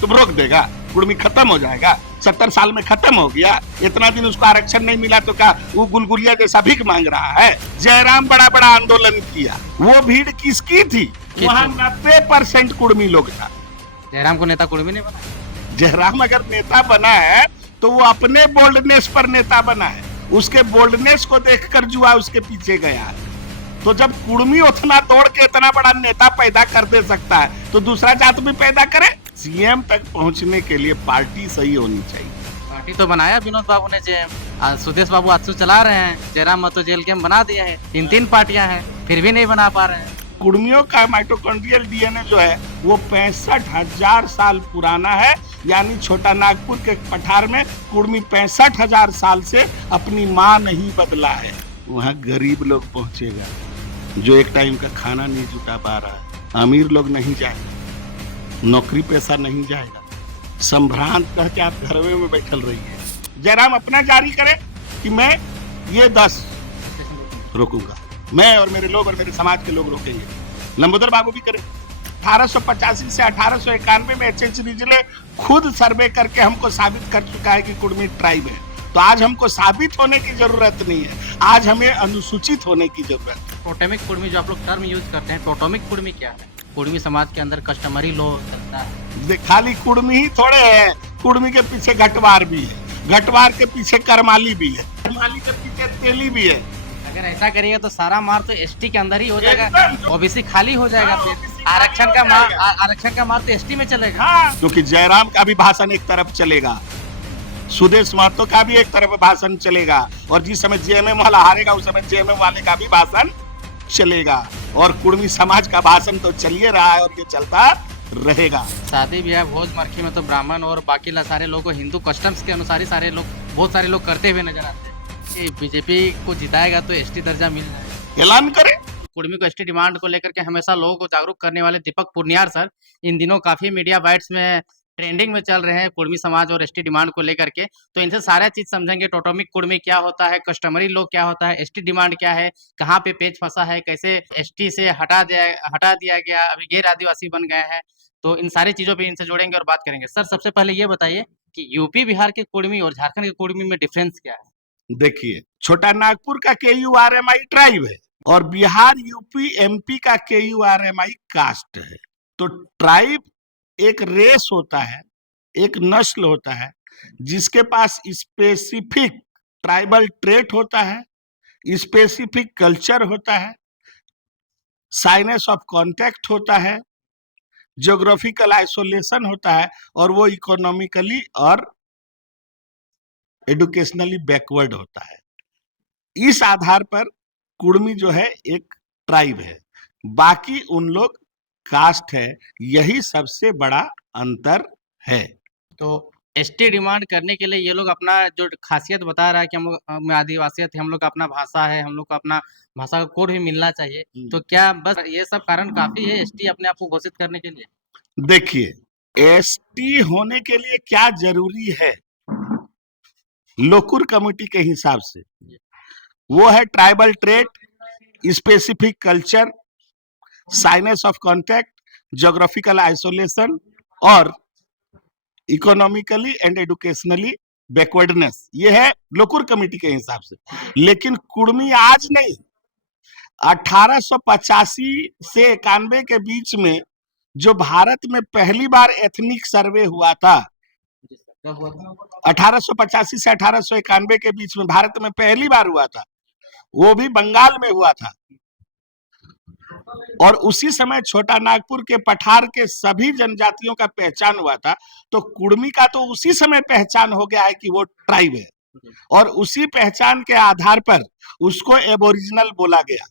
तुम रोक देगा? कुर्मी खत्म हो जाएगा? 70 साल में खत्म हो गया? इतना दिन उसको आरक्षण नहीं मिला तो क्या वो गुलगुलिया जैसा भीख मांग रहा है? जयराम बड़ा बड़ा आंदोलन किया, वो भीड़ किसकी थी? वहाँ 90% कुर्मी लोग था। जयराम को नेता कुर्मी नहीं बना? जयराम अगर नेता बना है तो वो अपने बोल्डनेस पर नेता बना है, उसके बोल्डनेस को देखकर जुआ उसके पीछे गया है। तो जब कुर्मी उतना तोड़ के इतना बड़ा नेता पैदा कर दे सकता है तो दूसरा जात भी पैदा करे। सीएम तक पहुंचने के लिए पार्टी सही होनी चाहिए। पार्टी तो बनाया विनोद बाबू ने जेएम, सुदेश बाबू आजसू चला रहे हैं, जयराम महतो जेल के बना दिए हैं, 3 पार्टियां हैं, फिर भी नहीं बना पा रहे हैं। कुर्मियों का माइटोकॉन्ड्रियल डीएनए जो है वो 65,000 साल पुराना है, यानी छोटा नागपुर के पठार में कुर्मी 65,000 साल से अपनी माँ नहीं बदला है। वहाँ गरीब लोग पहुंचेगा जो एक टाइम का खाना नहीं जुटा पा रहा है, अमीर लोग नहीं जाएगा, नौकरी पैसा नहीं जाएगा, संभ्रांत कह के आप घरवे में बैठल रहिए। जयराम अपना जारी करे कि मैं ये 10 रोकूंगा, मैं और मेरे लोग और मेरे समाज के लोग रोकेंगे। लंबोदर बाबू भी करें। 1885 से 1891 में एच.एच. रिजले खुद सर्वे करके हमको साबित कर चुका है कि कुर्मी ट्राइब है। तो आज हमको साबित होने की जरूरत नहीं है, आज हमें अनुसूचित होने की जरूरत है। टोटेमिक कुर्मी जो आप लोग टर्म यूज करते हैं, टोटेमिक कुर्मी क्या है? कुर्मी समाज के अंदर कस्टमरी लॉ चलता है। खाली कुर्मी ही थोड़े है, कुर्मी के पीछे घटवार भी है, घटवार के पीछे करमाली भी है, करमाली के पीछे तेली भी है। अगर ऐसा करिएगा तो सारा मार तो एसटी के अंदर ही हो जाएगा, ओबीसी खाली हो जाएगा, फिर आरक्षण का मार तो एसटी में चलेगा। क्योंकि जयराम का भी भाषण एक तरफ चलेगा, सुदेश महतो का भी एक तरफ भाषण चलेगा, और जिस समय जेएमएम वाला हारेगा उस समय जेएमएम वाले का भी भाषण चलेगा, और कुर्मी समाज का भाषण तो चलिए रहा है और ये चलता रहेगा। शादी ब्याह भोज मरखी में तो ब्राह्मण और बाकी सारे लोग को हिंदू कस्टम्स के अनुसार ही सारे लोग, बहुत सारे लोग करते हुए नजर आते हैं। बीजेपी को जिताएगा तो एसटी दर्जा मिल जाएगा, ऐलान करे। कुर्मी को एसटी डिमांड को लेकर के हमेशा लोगों को जागरूक करने वाले दीपक पुनियार सर इन दिनों काफी मीडिया बाइट्स में ट्रेंडिंग में चल रहे हैं कुर्मी समाज और एसटी डिमांड को लेकर के। तो इनसे सारा चीज समझेंगे, टोटोमिक कुर्मी क्या होता है, कस्टमरी लॉ क्या होता है, एसटी डिमांड क्या है, कहाँ पे पेच फंसा है, कैसे एसटी से हटा दिया गया, अभी गैर आदिवासी बन गए हैं। तो इन सारी चीजों पे इनसे जोड़ेंगे और बात करेंगे। सर सबसे पहले ये बताइए कि यूपी बिहार के कुर्मी और झारखंड के कुर्मी में डिफरेंस क्या है? देखिए, छोटा नागपुर का KURMI ट्राइब है और बिहार यूपी एमपी का KURMI कास्ट है। तो ट्राइब एक रेस होता है, एक नस्ल होता है जिसके पास स्पेसिफिक ट्राइबल ट्रेट होता है, स्पेसिफिक कल्चर होता है, साइनेस ऑफ कॉन्टेक्ट होता है, ज्योग्राफिकल आइसोलेशन होता है, और वो इकोनॉमिकली और एडुकेशनली बैकवर्ड होता है। इस आधार पर कुर्मी जो है एक ट्राइब है, बाकी उन लोग कास्ट है, यही सबसे बड़ा अंतर है। तो एसटी डिमांड करने के लिए ये लोग अपना जो खासियत बता रहा है कि हम लोग में आदिवासियत है, हम लोग का अपना भाषा है, हम लोग को अपना भाषा का कोड भी मिलना चाहिए, तो क्या बस ये सब कारण काफी है एसटी अपने आप को घोषित करने के लिए? देखिए, एसटी होने के लिए क्या जरूरी है लोकुर कमेटी के हिसाब से, वो है tribal trait, specific culture, shyness of contact, geographical isolation और इकोनॉमिकली एंड एडुकेशनली बैकवर्डनेस। ये है लोकुर कमेटी के हिसाब से। लेकिन कुर्मी आज नहीं, 1885 से 91 के बीच में जो भारत में पहली बार एथनिक सर्वे हुआ था, 1885 से 1891 के बीच में भारत में पहली बार हुआ था, वो भी बंगाल में हुआ था, और उसी समय छोटा नागपुर के पठार के सभी जनजातियों का पहचान हुआ था। तो कुर्मी का तो उसी समय पहचान हो गया है कि वो ट्राइब है, और उसी पहचान के आधार पर उसको एबोरिजिनल बोला गया,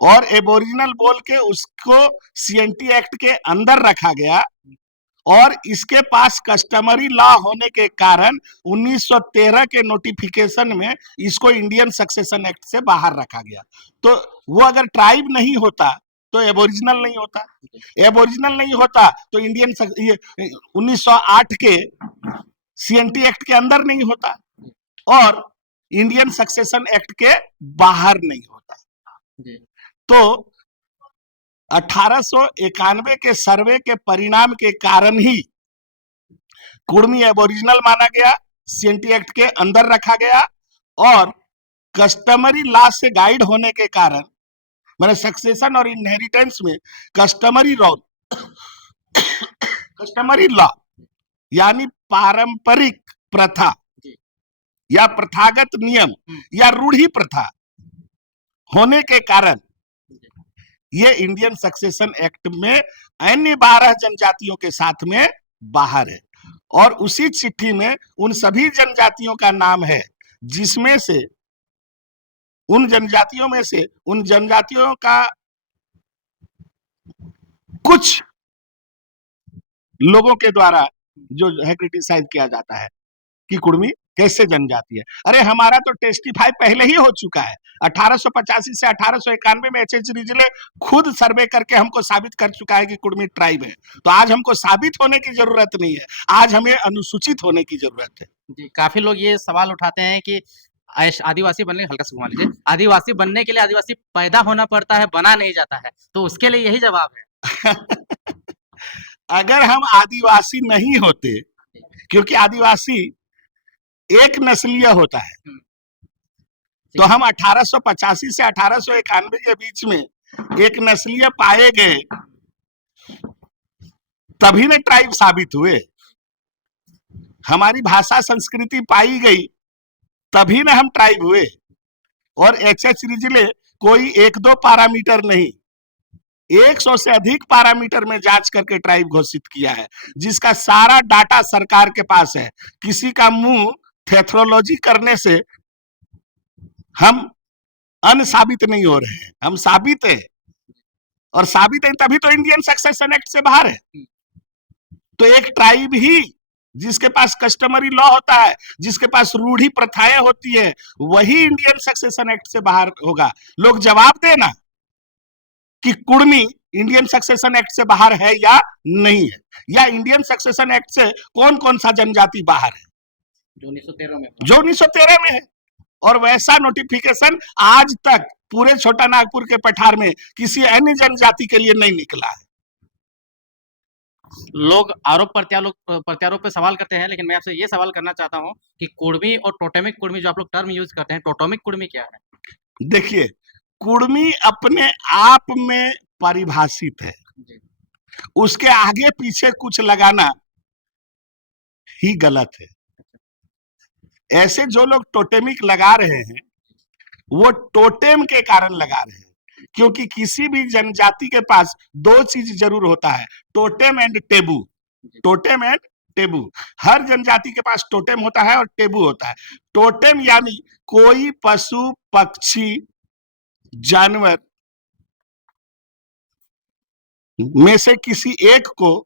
और एबोरिजिनल बोल के उसको CNT एक्ट के अंदर रखा गया, और इसके पास कस्टमरी लॉ होने के कारण 1913 के नोटिफिकेशन में इसको इंडियन सक्सेशन एक्ट से बाहर रखा गया। तो वो अगर ट्राइब नहीं होता तो एबोरिजिनल नहीं होता, एबोरिजिनल नहीं होता तो इंडियन 1908 के CNT एक्ट के अंदर नहीं होता, और इंडियन सक्सेशन एक्ट के बाहर नहीं होता। तो 1891 के सर्वे के परिणाम के कारण ही कुर्मी एबोरिजिनल माना गया, सीएनटी एक्ट के अंदर रखा गया, और कस्टमरी लॉ से गाइड होने के कारण, मैंने सक्सेशन और इनहेरिटेंस में कस्टमरी लॉ यानी पारंपरिक प्रथा या प्रथागत नियम या रूढ़ी प्रथा होने के कारण ये इंडियन सक्सेशन एक्ट में अन्य 12 जनजातियों के साथ में बाहर है। और उसी चिट्ठी में उन सभी जनजातियों का नाम है जिसमें से उन जनजातियों का कुछ लोगों के द्वारा जो है क्रिटिसाइज किया जाता है कि कुर्मी कैसे जनजाति है। अरे हमारा तो टेस्टिफाई पहले ही हो चुका है। 1885 से 1891 में एच.एच. रिजले खुद सर्वे करके हमको साबित कर चुका है कि कुर्मी ट्राइब है। तो आज हमको साबित होने की जरूरत नहीं है, आज हमें अनुसूचित होने की जरूरत है। जी, काफी लोग ये सवाल उठाते हैं कि आदिवासी बनने, हल्का सा घुमा लीजिए, आदिवासी बनने के लिए आदिवासी पैदा होना पड़ता है, बना नहीं जाता है, तो उसके लिए यही जवाब है। अगर हम आदिवासी नहीं होते, क्योंकि आदिवासी एक नस्लीय होता है, तो हम 1885 से 1891 के बीच में एक नस्लीय पाए गए, तभी न ट्राइब साबित हुए। हमारी भाषा संस्कृति पाई गई, तभी न हम ट्राइब हुए। और एच.एच. रिजले कोई 1-2 पैरामीटर नहीं, 100 से अधिक पैरामीटर में जांच करके ट्राइब घोषित किया है, जिसका सारा डाटा सरकार के पास है। किसी का मुंह थेथरोलॉजी करने से हम अनसाबित नहीं हो रहे हैं, हम साबित है, और साबित है तभी तो इंडियन सक्सेशन एक्ट से बाहर है। तो एक ट्राइब ही जिसके पास कस्टमरी लॉ होता है, जिसके पास रूढ़ी प्रथाएं होती है, वही इंडियन सक्सेशन एक्ट से बाहर होगा। लोग जवाब देना कि कुर्मी इंडियन सक्सेशन एक्ट से बाहर है या नहीं है, या इंडियन सक्सेशन एक्ट से कौन कौन सा जनजाति बाहर है जो 1913 में है। और वैसा नोटिफिकेशन आज तक पूरे छोटा नागपुर के पठार में किसी अन्य जनजाति के लिए नहीं निकला है। लोग आरोप प्रत्यारोप पे सवाल करते हैं, लेकिन मैं आपसे ये सवाल करना चाहता हूँ कि कुर्मी और टोटेमिक कुर्मी जो आप लोग टर्म यूज करते हैं, टोटेमिक कुर्मी क्या है? देखिए, कुर्मी अपने आप में परिभाषित है, उसके आगे पीछे कुछ लगाना ही गलत है। ऐसे जो लोग टोटेमिक लगा रहे हैं वो टोटेम के कारण लगा रहे हैं, क्योंकि किसी भी जनजाति के पास 2 चीज जरूर होता है, totem and taboo. Totem and taboo, हर जनजाति के पास टोटेम होता है और टेबू होता है। टोटेम यानी कोई पशु, पक्षी, जानवर में से किसी एक को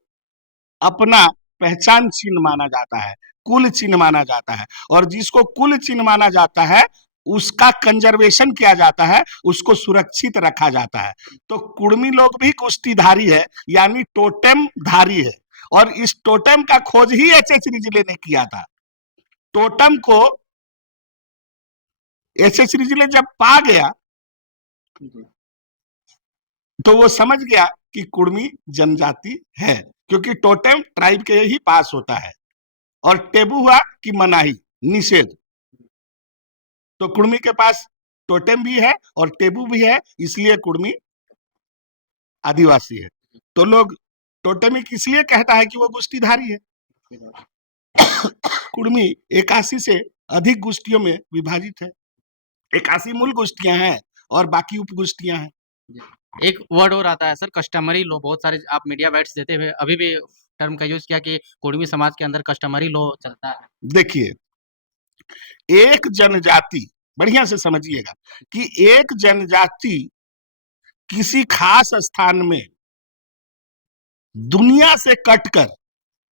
अपना पहचान चिन्ह माना जाता है, कुल चिन्ह माना जाता है, और जिसको कुल चिन्ह माना जाता है उसका कंजर्वेशन किया जाता है, उसको सुरक्षित रखा जाता है। तो कुर्मी लोग भी कुश्तीधारी है, यानी टोटेम धारी है, और इस टोटेम का खोज ही एच.एच. रिजले ने किया था। टोटेम को एच.एच. रिजले जब पा गया तो वो समझ गया कि कुर्मी जनजाति है, क्योंकि टोटेम ट्राइब के ही पास होता है, और टेबू हुआ कि मनाही, निषेध। तो कुर्मी के पास टोटेम भी है और टेबू भी है, इसलिए कुर्मी आदिवासी है। तो लोग टोटेमिक इसलिए कहता है कि वो गुष्टीधारी है। कुर्मी 81 से अधिक गुष्टियों में विभाजित है। 81 मूल गुष्टियां हैं और बाकी उपगुष्टियां हैं। एक वर्ड और आता है सर, कस्टमरी लॉ। बहुत सारे आप मीडिया बाइट्स देते हुए अभी भी टर्म का यूज किया कि कुर्मी समाज के अंदर कस्टमरी लॉ चलता है। देखिए, एक जनजाति, बढ़िया से समझिएगा कि एक जनजाति किसी खास स्थान में दुनिया से कटकर,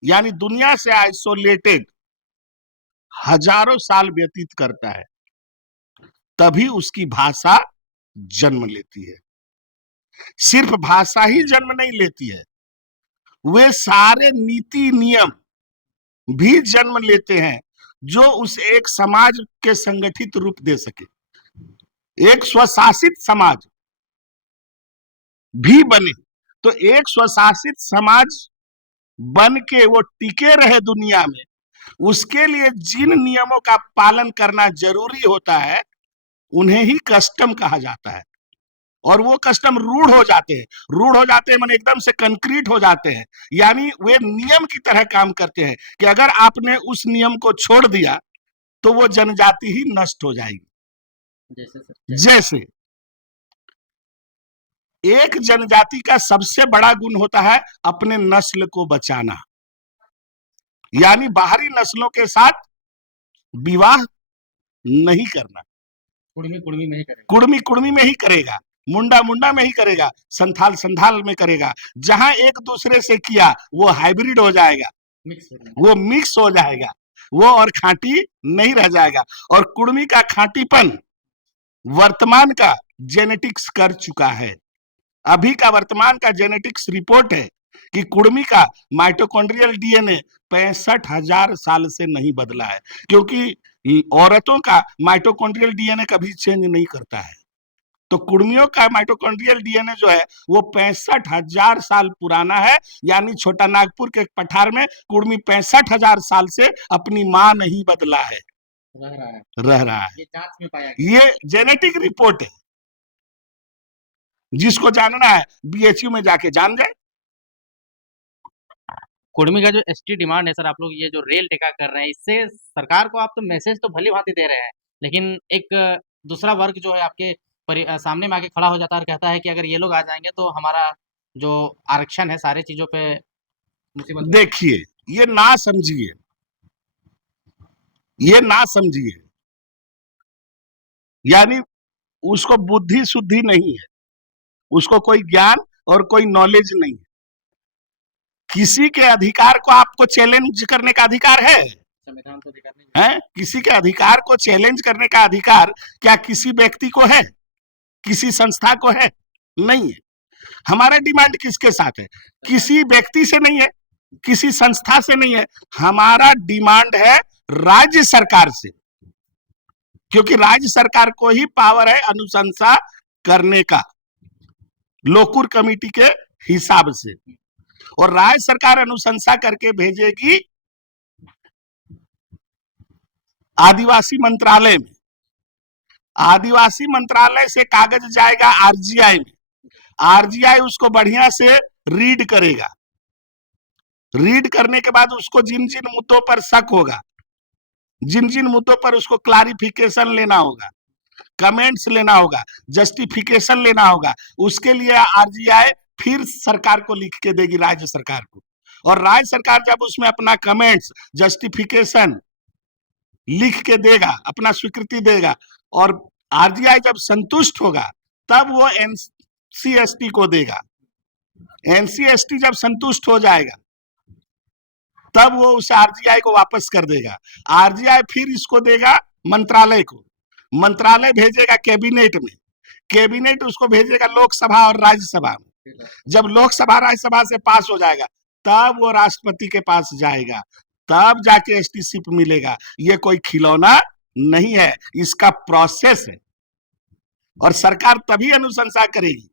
यानी दुनिया से आइसोलेटेड हजारों साल व्यतीत करता है, तभी उसकी भाषा जन्म लेती है। सिर्फ भाषा ही जन्म नहीं लेती है, वे सारे नीति नियम भी जन्म लेते हैं जो उस एक समाज के संगठित रूप दे सके। एक स्वशासित समाज भी बने, तो एक स्वशासित समाज बन के वो टिके रहे दुनिया में, उसके लिए जिन नियमों का पालन करना जरूरी होता है उन्हें ही कस्टम कहा जाता है। और वो कस्टम रूढ़ हो जाते हैं, रूढ़ हो जाते हैं माने एकदम से कंक्रीट हो जाते हैं, यानी वे नियम की तरह काम करते हैं कि अगर आपने उस नियम को छोड़ दिया तो वो जनजाति ही नष्ट हो जाएगी। जैसे एक जनजाति का सबसे बड़ा गुण होता है अपने नस्ल को बचाना, यानी बाहरी नस्लों के साथ विवाह नहीं करना, कुड़मी कुड़मी में ही करेगा, कुड़मी कुड़मी में ही करेगा, मुंडा मुंडा में ही करेगा, संथाल संथाल में करेगा। जहां एक दूसरे से किया वो हाइब्रिड हो जाएगा, वो मिक्स हो जाएगा, वो और खांटी नहीं रह जाएगा। और कुड़मी का खांटीपन वर्तमान का जेनेटिक्स कर चुका है। अभी का वर्तमान का जेनेटिक्स रिपोर्ट है कि कुड़मी का माइटोकॉन्ड्रियल डीएनए 65,000 साल से नहीं बदला है, क्योंकि औरतों का माइटोकॉन्ड्रियल डीएनए कभी चेंज नहीं करता है। तो कुड़मियों का माइटोकॉन्ड्रियल डीएनए जो है वो 65,000 साल पुराना है, यानी छोटा नागपुर के पठार में कुड़मी 65,000 साल से अपनी मां नहीं बदला है, रह रहा है। ये जांच में पाया गया, ये जेनेटिक रिपोर्ट है, जिसको जानना है बीएचयू में जाके जान जाए। कुड़मी का जो एसटी डिमांड है सर, आप लोग ये जो रेल टेका कर रहे हैं, इससे सरकार को आप तो मैसेज तो भली भांति दे रहे हैं, लेकिन एक दूसरा वर्ग जो है आपके सामने में आके खड़ा हो जाता है और कहता है कि अगर ये लोग आ जाएंगे तो हमारा जो आरक्षण है सारे चीजों पे मुसीबत। देखिए, ये ना समझिए, ये ना समझिए, यानी उसको बुद्धि शुद्धि नहीं है, उसको कोई ज्ञान और कोई नॉलेज नहीं है। किसी के अधिकार को आपको चैलेंज करने का अधिकार है? संविधान तो अधिकार नहीं है? किसी के अधिकार को चैलेंज करने का अधिकार क्या किसी व्यक्ति को है, किसी संस्था को है? नहीं है। हमारा डिमांड किसके साथ है? किसी व्यक्ति से नहीं है, किसी संस्था से नहीं है, हमारा डिमांड है राज्य सरकार से, क्योंकि राज्य सरकार को ही पावर है अनुशंसा करने का लोकुर कमेटी के हिसाब से, और राज्य सरकार अनुशंसा करके भेजेगी आदिवासी मंत्रालय में, आदिवासी मंत्रालय से कागज जाएगा आरजीआई में, आरजीआई उसको बढ़िया से रीड करेगा, रीड करने के बाद उसको जिन जिन मुद्दों पर शक होगा, जिन जिन मुद्दों पर उसको क्लारिफिकेशन लेना होगा, कमेंट्स लेना होगा, जस्टिफिकेशन लेना होगा, उसके लिए आरजीआई फिर सरकार को लिख के देगी, राज्य सरकार को, और राज्य सरकार जब उसमें अपना कमेंट्स जस्टिफिकेशन लिख के देगा, अपना स्वीकृति देगा, और आरजीआई जब संतुष्ट होगा तब वो एनसीएसटी को देगा। एनसीएसटी जब संतुष्ट हो जाएगा तब वो उस आरजीआई को वापस कर देगा। आरजीआई फिर इसको देगा मंत्रालय को, मंत्रालय भेजेगा कैबिनेट में, कैबिनेट उसको भेजेगा लोकसभा और राज्यसभा में। जब लोकसभा राज्यसभा से पास हो जाएगा तब वो राष्ट्रपति के पास जाएगा, तब जाके एसटीशिप मिलेगा। ये कोई खिलौना नहीं है, इसका प्रोसेस है, और सरकार तभी अनुशंसा करेगी।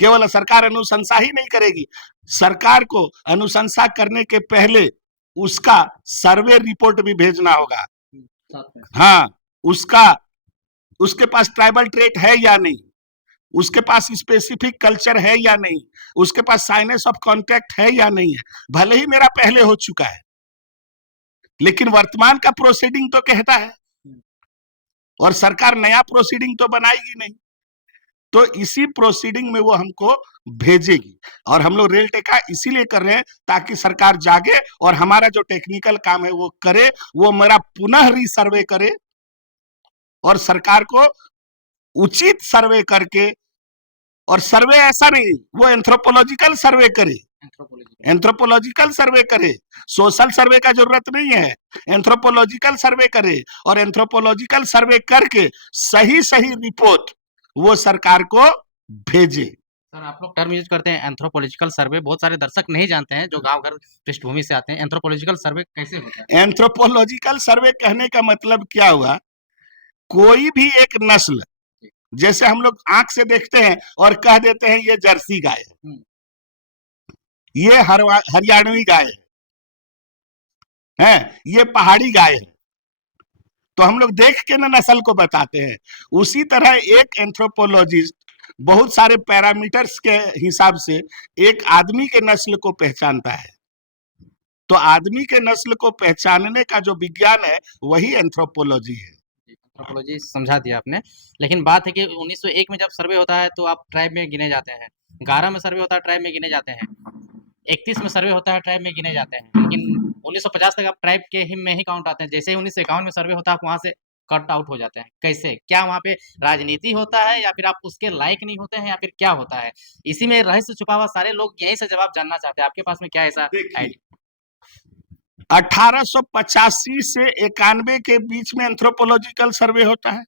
केवल सरकार अनुशंसा ही नहीं करेगी, सरकार को अनुशंसा करने के पहले उसका सर्वे रिपोर्ट भी भेजना होगा। हाँ, उसके पास ट्राइबल ट्रेट है या नहीं, उसके पास स्पेसिफिक कल्चर है या नहीं, उसके पास साइनेस ऑफ कॉन्टैक्ट है या नहीं है। भले ही मेरा पहले हो चुका है, लेकिन वर्तमान का प्रोसीडिंग तो कहता है, और सरकार नया प्रोसीडिंग तो बनाएगी नहीं, तो इसी प्रोसीडिंग में वो हमको भेजेगी। और हम लोग रेल टेका इसीलिए कर रहे हैं ताकि सरकार जागे और हमारा जो टेक्निकल काम है वो करे, वो मेरा पुनः रीसर्वे करे, और सरकार को उचित सर्वे करके, और सर्वे ऐसा नहीं, वो एंथ्रोपोलॉजिकल सर्वे करे, एंथ्रोपोलॉजिकल सर्वे करे, सोशल सर्वे का जरूरत नहीं है, एंथ्रोपोलॉजिकल सर्वे करे, और एंथ्रोपोलॉजिकल सर्वे करके सही सही रिपोर्ट वो सरकार को भेजे। सर, आप लोग टर्म यूज करते हैं एंथ्रोपोलॉजिकल सर्वे, बहुत सारे दर्शक नहीं जानते हैं जो गांव घर पृष्ठभूमि से आते हैं, एंथ्रोपोलॉजिकल सर्वे कैसे होता है? एंथ्रोपोलॉजिकल सर्वे कहने का मतलब क्या हुआ, कोई भी एक नस्ल जैसे हम लोग आंख से देखते हैं और कह देते हैं ये जर्सी गाय है, ये हरियाणवी गाय है, ये पहाड़ी गाय है, तो हम लोग देख के ना नस्ल को बताते हैं। उसी तरह एक एंथ्रोपोलॉजिस्ट बहुत सारे पैरामीटर्स के हिसाब से एक आदमी के नस्ल को पहचानता है। तो आदमी के नस्ल को पहचानने का जो विज्ञान है वही एंथ्रोपोलॉजी है। एंथ्रोपोलॉजी समझा दिया आपने, लेकिन बात है कि 1901 में जब सर्वे होता है तो आप ट्राइब में गिने जाते हैं, 11 में सर्वे होता है ट्राइब में गिने जाते हैं, 31 में सर्वे होता है ट्राइब में गिने जाते हैं, लेकिन 1950 तक आप ट्राइब के ही में ही काउंट आते हैं। जैसे ही 1951 में सर्वे होता है आप वहाँ से कट आउट हो जाते हैं। कैसे? क्या वहाँ पे राजनीति होता है या फिर आप उसके लायक नहीं होते हैं या फिर क्या होता है? इसी में रहस्य छुपा हुआ, सारे लोग यहीं से जवाब जानना चाहते हैं। आपके पास में क्या ऐसा देखिए, आइडिया? 1885 से 91 के बीच में एंथ्रोपोलॉजिकल सर्वे होता है।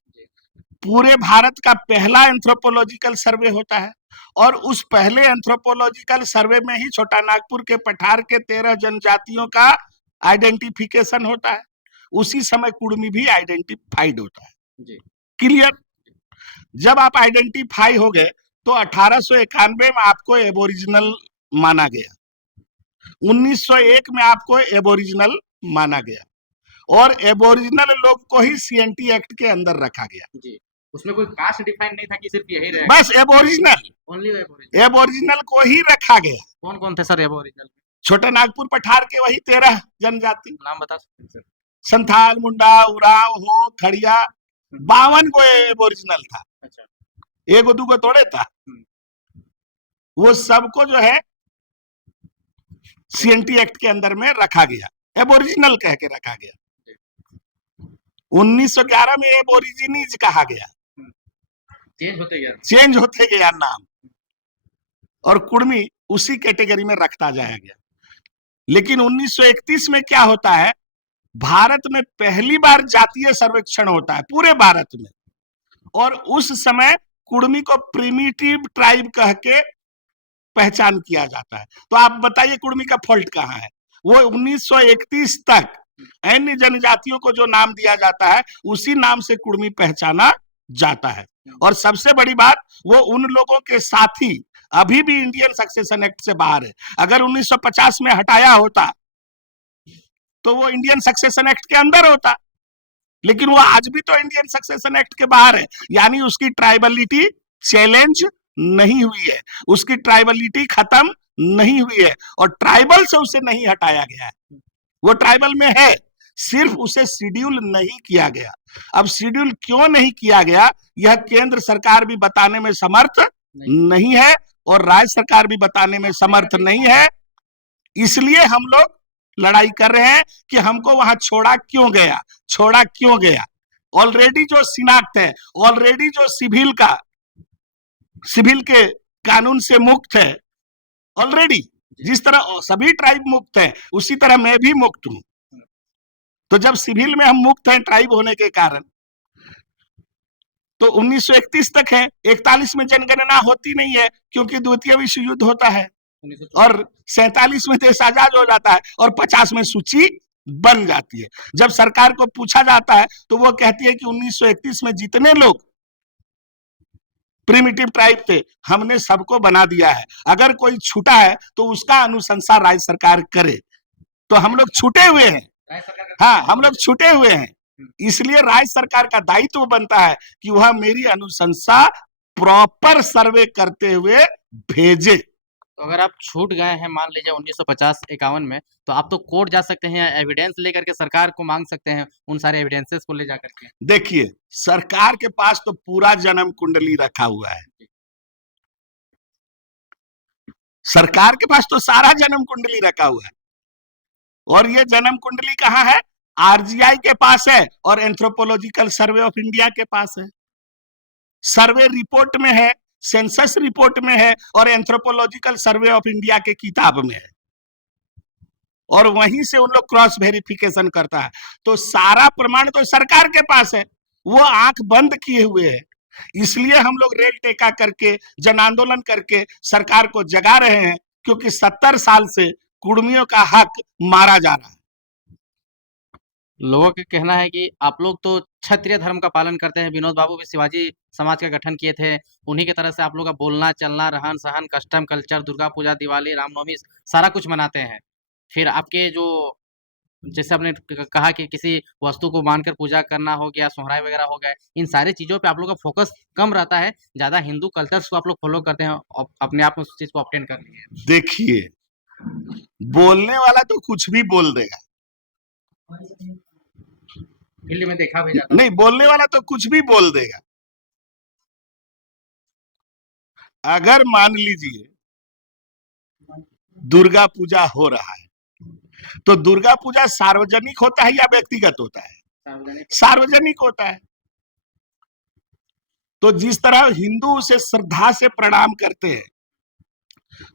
पूरे भारत का पहला एंथ्रोपोलॉजिकल सर्वे होता है और उस पहले एंथ्रोपोलॉजिकल सर्वे में ही छोटा नागपुर के पठार के 13 जनजातियों का आइडेंटिफिकेशन होता है। उसी समय कुड़मी भी आइडेंटिफाइड होता है। क्लियर? जब आप आइडेंटिफाई हो गए तो 1891 में आपको एबोरिजिनल माना गया, 1901 में आपको एबोरिजिनल माना गया और एबोरिजिनल लोग को ही सीएनटी एक्ट के अंदर रखा गया। जी, उसमें कोई कास्ट डिफाइन नहीं था कि सिर्फ यही रहेगा, बस एबोरिजिनल, ओनली एबोरिजिनल। एबोरिजिनल को ही रखा गया। कौन कौन थे सर एबोरिजिनल? छोटे नागपुर पठार के वही 13 जनजाति, नाम बता सकते हैं सर? संथाल, मुंडा, उराव, हो, खड़िया, 52 को एबोरिजिनल था। अच्छा, एगो दूगो तोड़े था। वो सबको जो है सीएनटी एक्ट के अंदर में रखा गया, एबोरिजिनल कह के रखा गया। 1911 में एबोरिजिनीज कहा गया, चेंज होते गया नाम, और कुड़मी उसी कैटेगरी में रखता जाया गया। लेकिन 1931 में क्या होता है, भारत में पहली बार जातीय सर्वेक्षण होता है पूरे भारत में, और उस समय कुड़मी को प्रिमिटिव ट्राइब कह के पहचान किया जाता है। तो आप बताइए कुड़मी का फॉल्ट कहाँ है? वो 1931 तक अन्य जनजातियों को जो नाम दिया जाता है उसी नाम से कुड़मी पहचाना जाता है। और सबसे बड़ी बात, वो उन लोगों के साथी अभी भी इंडियन सक्सेशन एक्ट से बाहर है। अगर 1950 में हटाया होता तो वो इंडियन सक्सेशन एक्ट के अंदर होता, लेकिन वो आज भी तो इंडियन सक्सेशन एक्ट के बाहर है। यानी उसकी ट्राइबलिटी चैलेंज नहीं हुई है, उसकी ट्राइबलिटी खत्म नहीं हुई है, और ट्राइबल से उसे नहीं हटाया गया है। वो ट्राइबल में है, सिर्फ उसे शेड्यूल नहीं किया गया। अब शेड्यूल क्यों नहीं किया गया, यह केंद्र सरकार भी बताने में समर्थ नहीं है और राज्य सरकार भी बताने में समर्थ नहीं है। इसलिए हम लोग लड़ाई कर रहे हैं कि हमको वहां छोड़ा क्यों गया, छोड़ा क्यों गया। ऑलरेडी जो शिनाख्त है, ऑलरेडी जो सिविल के कानून से मुक्त है, ऑलरेडी जिस तरह सभी ट्राइब मुक्त है उसी तरह मैं भी मुक्त हूं। तो जब सिविल में हम मुक्त हैं ट्राइब होने के कारण, तो 1931 तक है। 41 में जनगणना होती नहीं है क्योंकि द्वितीय विश्व युद्ध होता है, और 47 में देश आजाद हो जाता है और 50 में सूची बन जाती है। जब सरकार को पूछा जाता है तो वो कहती है कि 1931 में जितने लोग प्रिमिटिव ट्राइब थे हमने सबको बना दिया है, अगर कोई छूटा है तो उसका अनुशंसा राज्य सरकार करे। तो हम लोग छूटे हुए हैं, हाँ हम लोग छूटे हुए हैं, इसलिए राज्य सरकार का दायित्व बनता है कि वह मेरी अनुशंसा प्रॉपर सर्वे करते हुए भेजे। तो अगर आप छूट गए हैं मान लीजिए 1950-51 में, तो आप तो कोर्ट जा सकते हैं, एविडेंस लेकर के सरकार को मांग सकते हैं, उन सारे एविडेंसेस को ले जा करके। देखिए, सरकार के पास तो पूरा जन्म कुंडली रखा हुआ है, सरकार के पास तो सारा जन्म कुंडली रखा हुआ है, और ये जन्म कुंडली कहाँ है? आरजीआई के पास है और एंथ्रोपोलॉजिकल सर्वे ऑफ इंडिया के पास है। सर्वे रिपोर्ट में है, सेंसस रिपोर्ट में है, और एंथ्रोपोलॉजिकल सर्वे ऑफ इंडिया के किताब में है, और वहीं से उन लोग क्रॉस वेरिफिकेशन करता है। तो सारा प्रमाण तो सरकार के पास है, वो आंख बंद किए हुए है। इसलिए हम लोग रेल टेका करके, जन आंदोलन करके सरकार को जगा रहे हैं, क्योंकि 70 साल से कुड़मियों का हक मारा जा रहा है। लोगों का कहना है कि आप लोग तो क्षत्रिय धर्म का पालन करते हैं। विनोद बाबू भी शिवाजी समाज का गठन किए थे। उन्हीं की तरह से आप लोग का बोलना, चलना, रहन-सहन, कस्टम, कल्चर, दुर्गा पूजा, दिवाली, रामनवमी सारा कुछ मनाते हैं। फिर आपके जो जैसे आपने कहा कि किसी वस्तु को मानकर पूजा करना हो गया, सोहराय वगैरह हो गए, इन सारी चीज़ों पे आप लोग का फ़ोकस कम रहता है, ज़्यादा हिंदू कल्चर्स को आप लोग फ़ॉलो करते हैं, अपने आप में उस चीज़ को ऑब्टेन कर लिए हैं। देखिए, बोलने वाला तो कुछ भी बोल देगा। फील्ड में देखा भी जाता है। नहीं, बोलने वाला तो कुछ भी बोल देगा। अगर मान लीजिए दुर्गा पूजा हो रहा है, तो दुर्गा पूजा सार्वजनिक होता है या व्यक्तिगत होता है? सार्वजनिक। सार्वजनिक होता है। तो जिस तरह हिंदू उसे श्रद्धा से प्रणाम करते हैं,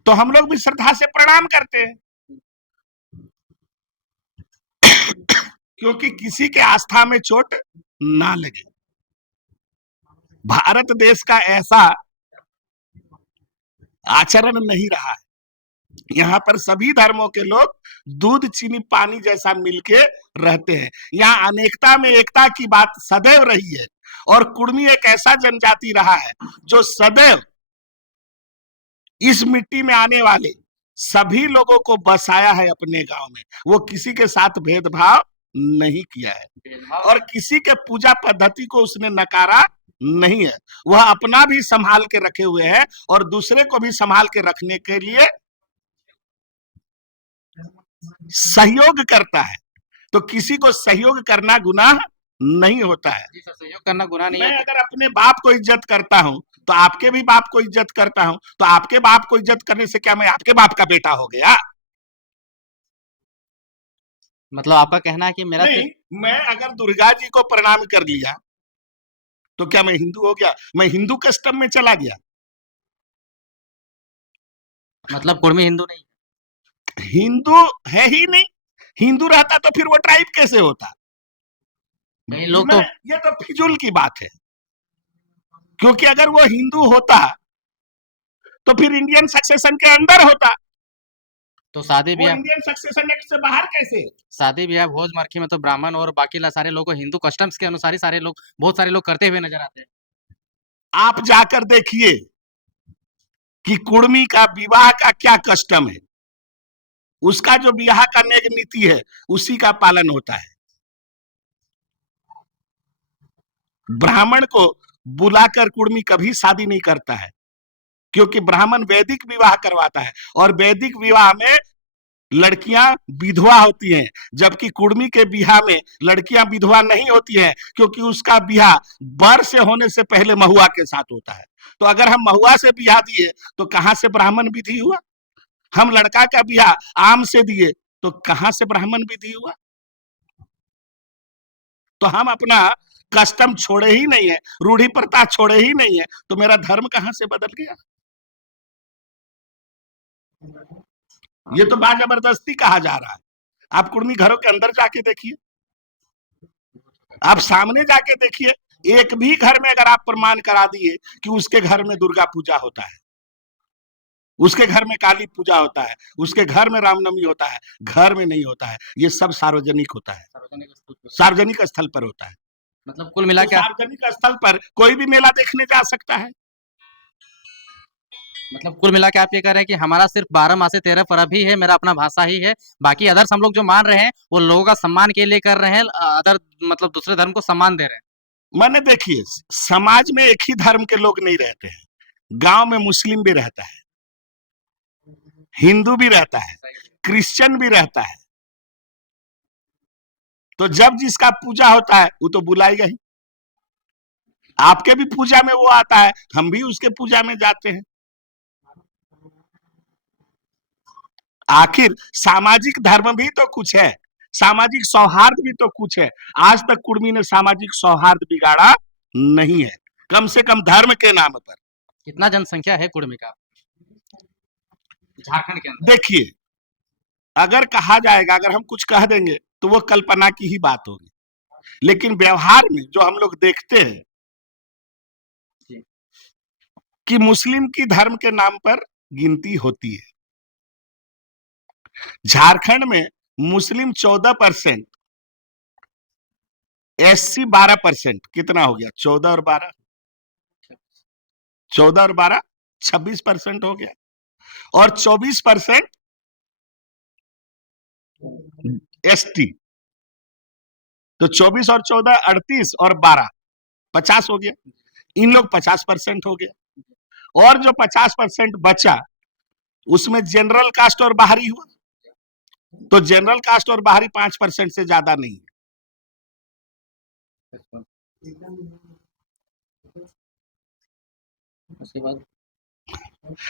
तो हम लोग भी श्रद्धा से प्रणाम करते हैं, क्योंकि किसी के आस्था में चोट ना लगे। भारत देश का ऐसा आचरण नहीं रहा है। यहाँ पर सभी धर्मों के लोग दूध चीनी पानी जैसा मिलके रहते हैं। यहाँ अनेकता में एकता की बात सदैव रही है, और कुर्मी एक ऐसा जनजाति रहा है जो सदैव इस मिट्टी में आने वाले सभी लोगों को बसाया है अपने गांव में। वो किसी के साथ भेदभाव नहीं किया है, और किसी के पूजा पद्धति को उसने नकारा नहीं है। वह अपना भी संभाल के रखे हुए है और दूसरे को भी संभाल के रखने के लिए सहयोग करता है। तो किसी को सहयोग करना गुनाह नहीं होता है। जी सर, सहयोग करना गुनाह नहीं मैं है। अगर अपने बाप को इज्जत करता हूं, तो आपके भी बाप को इज्जत करता हूं। तो आपके बाप को इज्जत करने से क्या मैं आपके बाप का बेटा हो गया? मतलब आपका कहना है कि मेरा नहीं, मैं अगर दुर्गा जी को प्रणाम कर लिया तो क्या मैं हिंदू हो गया? मैं हिंदू कस्टम में चला गया? मतलब कुर्मी हिंदू नहीं। हिंदू है ही नहीं। हिंदू रहता तो फिर वो ट्राइब कैसे होता? कई लोग तो ये तो फिजूल की बात है, क्योंकि अगर वो हिंदू होता तो फिर इंडियन सक्सेशन के अंदर होता। तो शादी वो ब्याह इंडियन सक्सेशन एक्ट से बाहर कैसे? शादी ब्याह भोज मरखी में तो ब्राह्मण और बाकी सारे लोग को हिंदू कस्टम्स के अनुसार ही सारे लोग बहुत सारे लोग करते हुए नजर आते हैं। आप जाकर देखिए कि कुर्मी का विवाह का क्या कस्टम है। उसका जो विवाह करने की नीति है उसी का पालन होता है। ब्राह्मण को बुलाकर कुर्मी कभी शादी नहीं करता है, क्योंकि ब्राह्मण वैदिक विवाह करवाता है, और वैदिक विवाह में लड़कियां विधवा होती हैं, जबकि कुर्मी के बियाह में लड़कियां विधवा नहीं होती हैं, क्योंकि उसका बियाह बर से होने से पहले महुआ के साथ होता है। तो अगर हम महुआ से बियाह दिए तो कहां से ब्राह्मण विधि हुआ? हम लड़का का बियाह आम से दिए तो कहां से ब्राह्मण विधि हुआ? तो हम अपना कस्टम छोड़े ही नहीं है, रूढ़ी प्रथा छोड़े ही नहीं है, तो मेरा धर्म कहां से बदल गया? ये तो जबरदस्ती कहा जा रहा है। आप कुर्मी घरों के अंदर जाके देखिए, आप सामने जाके देखिए, एक भी घर में अगर आप प्रमाण करा दिए कि उसके घर में दुर्गा पूजा होता है, उसके घर में काली पूजा होता है, उसके घर में रामनवमी होता है, घर में नहीं होता है। ये सब सार्वजनिक होता है, सार्वजनिक स्थल पर होता है। मतलब कुल मिला तो के सार्वजनिक स्थल पर कोई भी मेला देखने जा सकता है। मतलब कुल मिला के आप ये कह रहे हैं कि हमारा सिर्फ 12 मासे 13 परब ही है, मेरा अपना भाषा ही है, बाकी अदर्स हम लोग जो मान रहे हैं वो लोगों का सम्मान के लिए कर रहे हैं, अदर मतलब दूसरे धर्म को सम्मान दे रहे हैं। मैंने देखिए, समाज में एक ही धर्म के लोग नहीं रहते हैं। गांव में मुस्लिम भी रहता है, हिंदू भी रहता है, क्रिश्चियन भी रहता है। तो जब जिसका पूजा होता है वो तो बुलाएगा ही। आपके भी पूजा में वो आता है, हम भी उसके पूजा में जाते हैं। आखिर सामाजिक धर्म भी तो कुछ है, सामाजिक सौहार्द भी तो कुछ है। आज तक कुर्मी ने सामाजिक सौहार्द बिगाड़ा नहीं है, कम से कम धर्म के नाम पर। कितना जनसंख्या है कुर्मी का झारखंड के अंदर? देखिए, अगर कहा जाएगा, अगर हम कुछ कह देंगे तो वो कल्पना की ही बात होगी, लेकिन व्यवहार में जो हम लोग देखते हैं कि मुस्लिम की धर्म के नाम पर गिनती होती है। झारखंड में मुस्लिम 14% SC 12%, कितना हो गया? 14 और 12, 14 और 12 26% हो गया, और 24% ST। तो 24 और 14 38 और 12 50 हो गया। इन लोग 50% हो गया, और जो 50% बचा उसमें जनरल कास्ट और बाहरी हुआ। तो जनरल कास्ट और बाहरी 5% से ज्यादा नहीं है। उसके बाद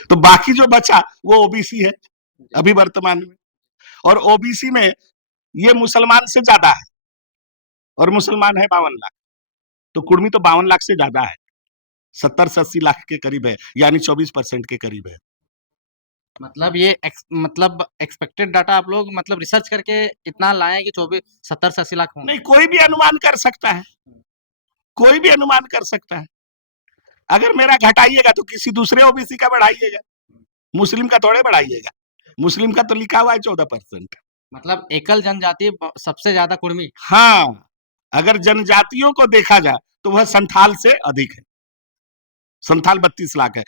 तो बाकी जो बचा वो ओबीसी है अभी वर्तमान में, और ओबीसी में ये मुसलमान से ज्यादा है, और मुसलमान है 52 लाख। तो कुर्मी तो 52 लाख से ज्यादा है, 70 से 80 लाख के करीब है, यानी 24% के करीब है। मतलब ये मतलब एक्सपेक्टेड डाटा आप लोग मतलब रिसर्च करके इतना लाए कि 70 से 80 लाख होंगे? नहीं, कोई भी अनुमान कर सकता है, कोई भी अनुमान कर सकता है। अगर मेरा घटाइएगा तो किसी दूसरे ओबीसी का बढ़ाइएगा, मुस्लिम का थोड़े बढ़ाइएगा। मुस्लिम का तो लिखा हुआ है 14%। मतलब एकल जनजाति सबसे ज्यादा कुर्मी। हाँ, अगर जनजातियों को देखा जाए तो वह संथाल से अधिक है। संथाल 32 लाख है,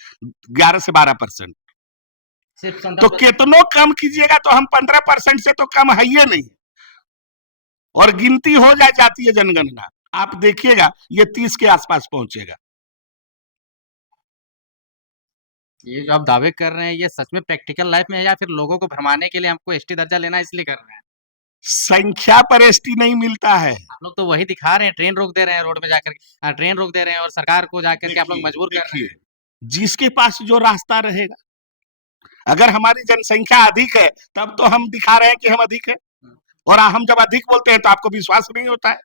11 से 12%। सिर्फ तो संथाल कितनों कम कीजिएगा तो हम 15% से तो कम है ही नहीं, और गिनती हो जाए जाती है जनगणना, आप देखिएगा ये 30 के आसपास पहुंचेगा। ये जो आप दावे कर रहे हैं ये सच में प्रैक्टिकल लाइफ में है या फिर लोगों को भरमाने के लिए हमको एसटी दर्जा लेना इसलिए कर रहे हैं? संख्या पर एसटी नहीं मिलता है। आप लोग तो वही दिखा रहे हैं, ट्रेन रोक दे रहे हैं रोड में जाकर के, ट्रेन रोक दे रहे हैं और सरकार को जाकर के आप लोग मजबूर कर रहे हैं। जिसके पास जो रास्ता रहेगा, अगर हमारी जनसंख्या अधिक है तब तो हम दिखा रहे हैं कि हम अधिक है, और हम जब अधिक बोलते हैं तो आपको विश्वास नहीं होता है।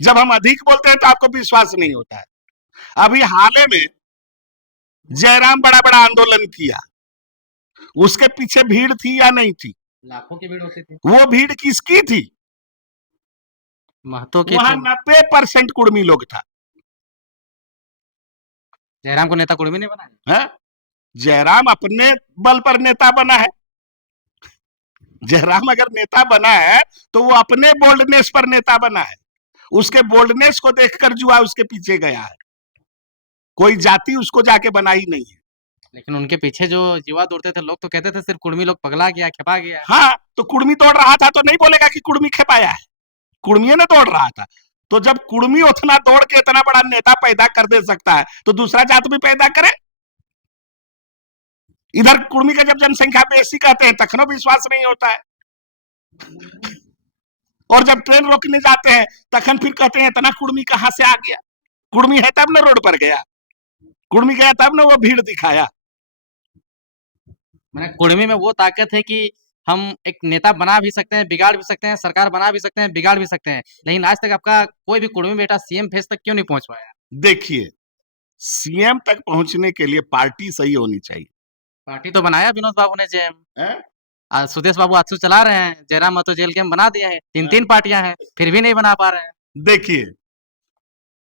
जब हम अधिक बोलते हैं तो आपको विश्वास नहीं होता है। अभी हाल ही में जयराम बड़ा बड़ा आंदोलन किया, उसके पीछे भीड़ थी या नहीं थी? लाखों की भीड़ होती थी। वो भीड़ किसकी थी? महतो के वहां थे। 90% कुर्मी लोग था। जयराम को नेता कुर्मी नहीं बनाया? है? जयराम अपने बल पर नेता बना है। जयराम अगर नेता बना है तो वो अपने बोल्डनेस पर नेता बना है, उसके बोल्डनेस को देखकर जुआ उसके पीछे गया है, कोई जाति उसको जाके बनाई नहीं है। लेकिन उनके पीछे जो युवा दौड़ते थे लोग तो कहते थे सिर्फ कुर्मी लोग पगला गया, खेपा गया। हाँ, तो कुर्मी दौड़ रहा था तो नहीं बोलेगा कि कुर्मी खेपाया है, कुर्मी ने दौड़ रहा था। तो जब कुर्मी उतना दौड़ के इतना बड़ा नेता पैदा कर दे सकता है तो दूसरा जात भी पैदा करे। इधर कुर्मी का जब जनसंख्या बेसी कहते हैं तखनो विश्वास नहीं होता है, और जब ट्रेन रोकने जाते हैं तखन फिर कहते हैं इतना कुर्मी कहां से आ गया। कुर्मी है तब न रोड पर गया, कुर्मी गया तब न वो भीड़ दिखाया। मैंने कुर्मी में वो ताकत है कि हम एक नेता बना भी सकते हैं, बिगाड़ भी सकते हैं, सरकार बना भी सकते हैं, बिगाड़ भी सकते हैं। लेकिन आज तक आपका कोई भी कुर्मी बेटा सीएम फेज तक क्यों नहीं पहुंच पाया? देखिए, सीएम तक पहुंचने के लिए पार्टी सही होनी चाहिए। पार्टी तो बनाया विनोद बाबू ने जेएम, है? सुदेश बाबू आजसू चला रहे हैं, जयराम महतो जेल के हम बना दिया है, 3-3 पार्टियां हैं, फिर भी नहीं बना पा रहे हैं। देखिए,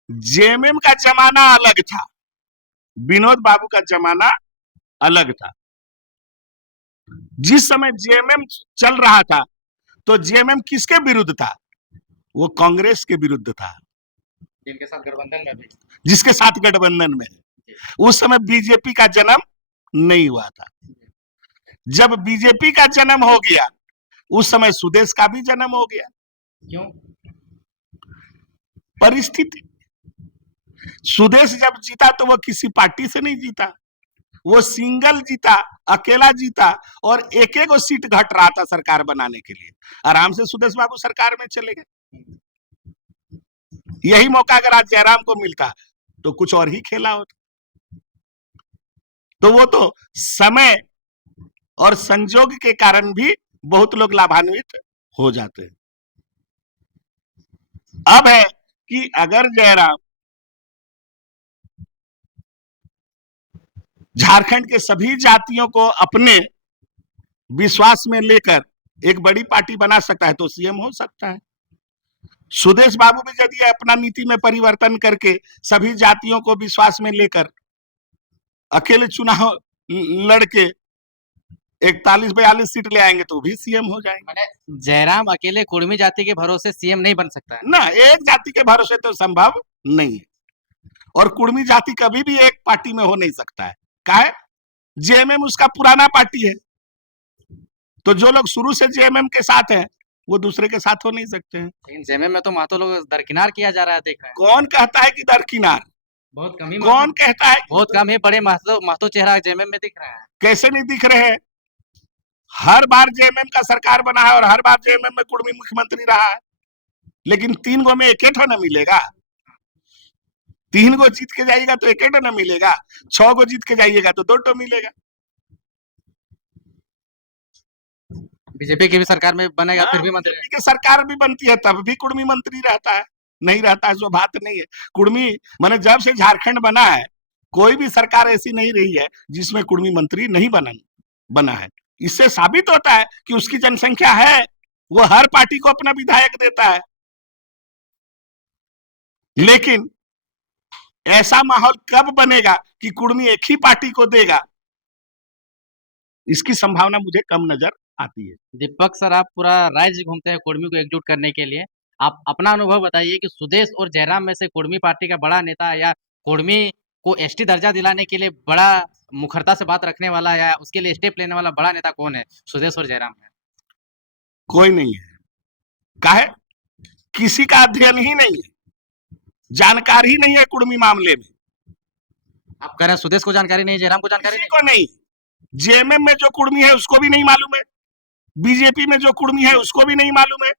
जेएमएम का जमाना अलग था, विनोद बाबू का जमाना अलग था। जिस समय जेएमएम चल रहा था तो जेएमएम किसके विरुद्ध था? वो कांग्रेस के विरुद्ध था, जिनके साथ गठबंधन में भी, जिसके साथ गठबंधन में है। उस समय बीजेपी का जन्म नहीं हुआ था। जब बीजेपी का जन्म हो गया उस समय सुदेश का भी जन्म हो गया। क्यों? परिस्थिति। सुदेश जब जीता तो वो किसी पार्टी से नहीं जीता, वो सिंगल जीता, अकेला जीता, और एक एक सीट घट रहा था सरकार बनाने के लिए। आराम से सुदेश बाबू सरकार में चले गए। यही मौका अगर आज जयराम को मिलता तो कुछ और ही खेला होता। तो वो तो समय और संजोग के कारण भी बहुत लोग लाभान्वित हो जाते हैं। अब है कि अगर जयराम झारखंड के सभी जातियों को अपने विश्वास में लेकर एक बड़ी पार्टी बना सकता है तो सीएम हो सकता है। सुदेश बाबू भी यदि अपना नीति में परिवर्तन करके सभी जातियों को विश्वास में लेकर अकेले चुनाव लड़के 41-42 सीट ले आएंगे तो भी सीएम हो जाएंगे मैंने जयराम अकेले कुर्मी जाति के भरोसे सीएम नहीं बन सकता है। ना। एक जाति के भरोसे तो संभव नहीं है, और कुर्मी जाति कभी भी एक पार्टी में हो नहीं सकता है। काहे? जेएमएम उसका पुराना पार्टी है, तो जो लोग शुरू से जेएमएम के साथ हैं वो दूसरे के साथ हो नहीं सकते हैं। लेकिन जेएमएम में तो महतो लोग दरकिनार किया जा रहा है, देख रहे हैं। कौन कहता है कि दरकिनार? बहुत कम ही कौन कहता है? बहुत कम ही बड़े महतो चेहरा जेएमएम में दिख रहा है। कैसे नहीं दिख रहे हैं? हर बार जेएमएम का सरकार बना है और हर बार जेएमएम में कुर्मी मुख्यमंत्री रहा है, लेकिन 3 गो में एक न मिलेगा। 3 गो जीत के जाइएगा तो एक न मिलेगा, 6 गो जीत के जाइएगा तो 2 मिलेगा। बीजेपी की भी सरकार में बनेगा फिर भी मंत्री बीजेपी की सरकार भी बनती है तब भी कुर्मी मंत्री रहता है, नहीं रहता है जो बात नहीं है। कुर्मी माने जब से झारखंड बना है कोई भी सरकार ऐसी नहीं रही है जिसमें कुर्मी मंत्री नहीं बना है। इससे साबित होता है कि उसकी जनसंख्या है, वो हर पार्टी को अपना विधायक देता है। लेकिन ऐसा माहौल कब बनेगा कि कुर्मी एक ही पार्टी को देगा, इसकी संभावना मुझे कम नजर आती है। दीपक सर, आप पूरा राज्य घूमते हैं कुर्मी को एकजुट करने के लिए, आप अपना अनुभव बताइए कि सुदेश और जयराम में से कुर्मी पार्टी का बड़ा नेता या कुर्मी को एसटी दर्जा दिलाने के लिए बड़ा मुखरता से बात रखने वाला या उसके लिए स्टेप लेने वाला बड़ा नेता कौन है सुदेश और जयराम में? कोई नहीं है। काहे? किसी का अध्ययन ही नहीं है, जानकारी ही नहीं है कुर्मी मामले में। आप कह रहे हैं सुदेश को जानकारी नहीं, जयराम को जानकारी किसी को नहीं। जेएमएम में जो कुर्मी है उसको भी नहीं मालूम है, बीजेपी में जो कुर्मी है उसको भी नहीं मालूम है।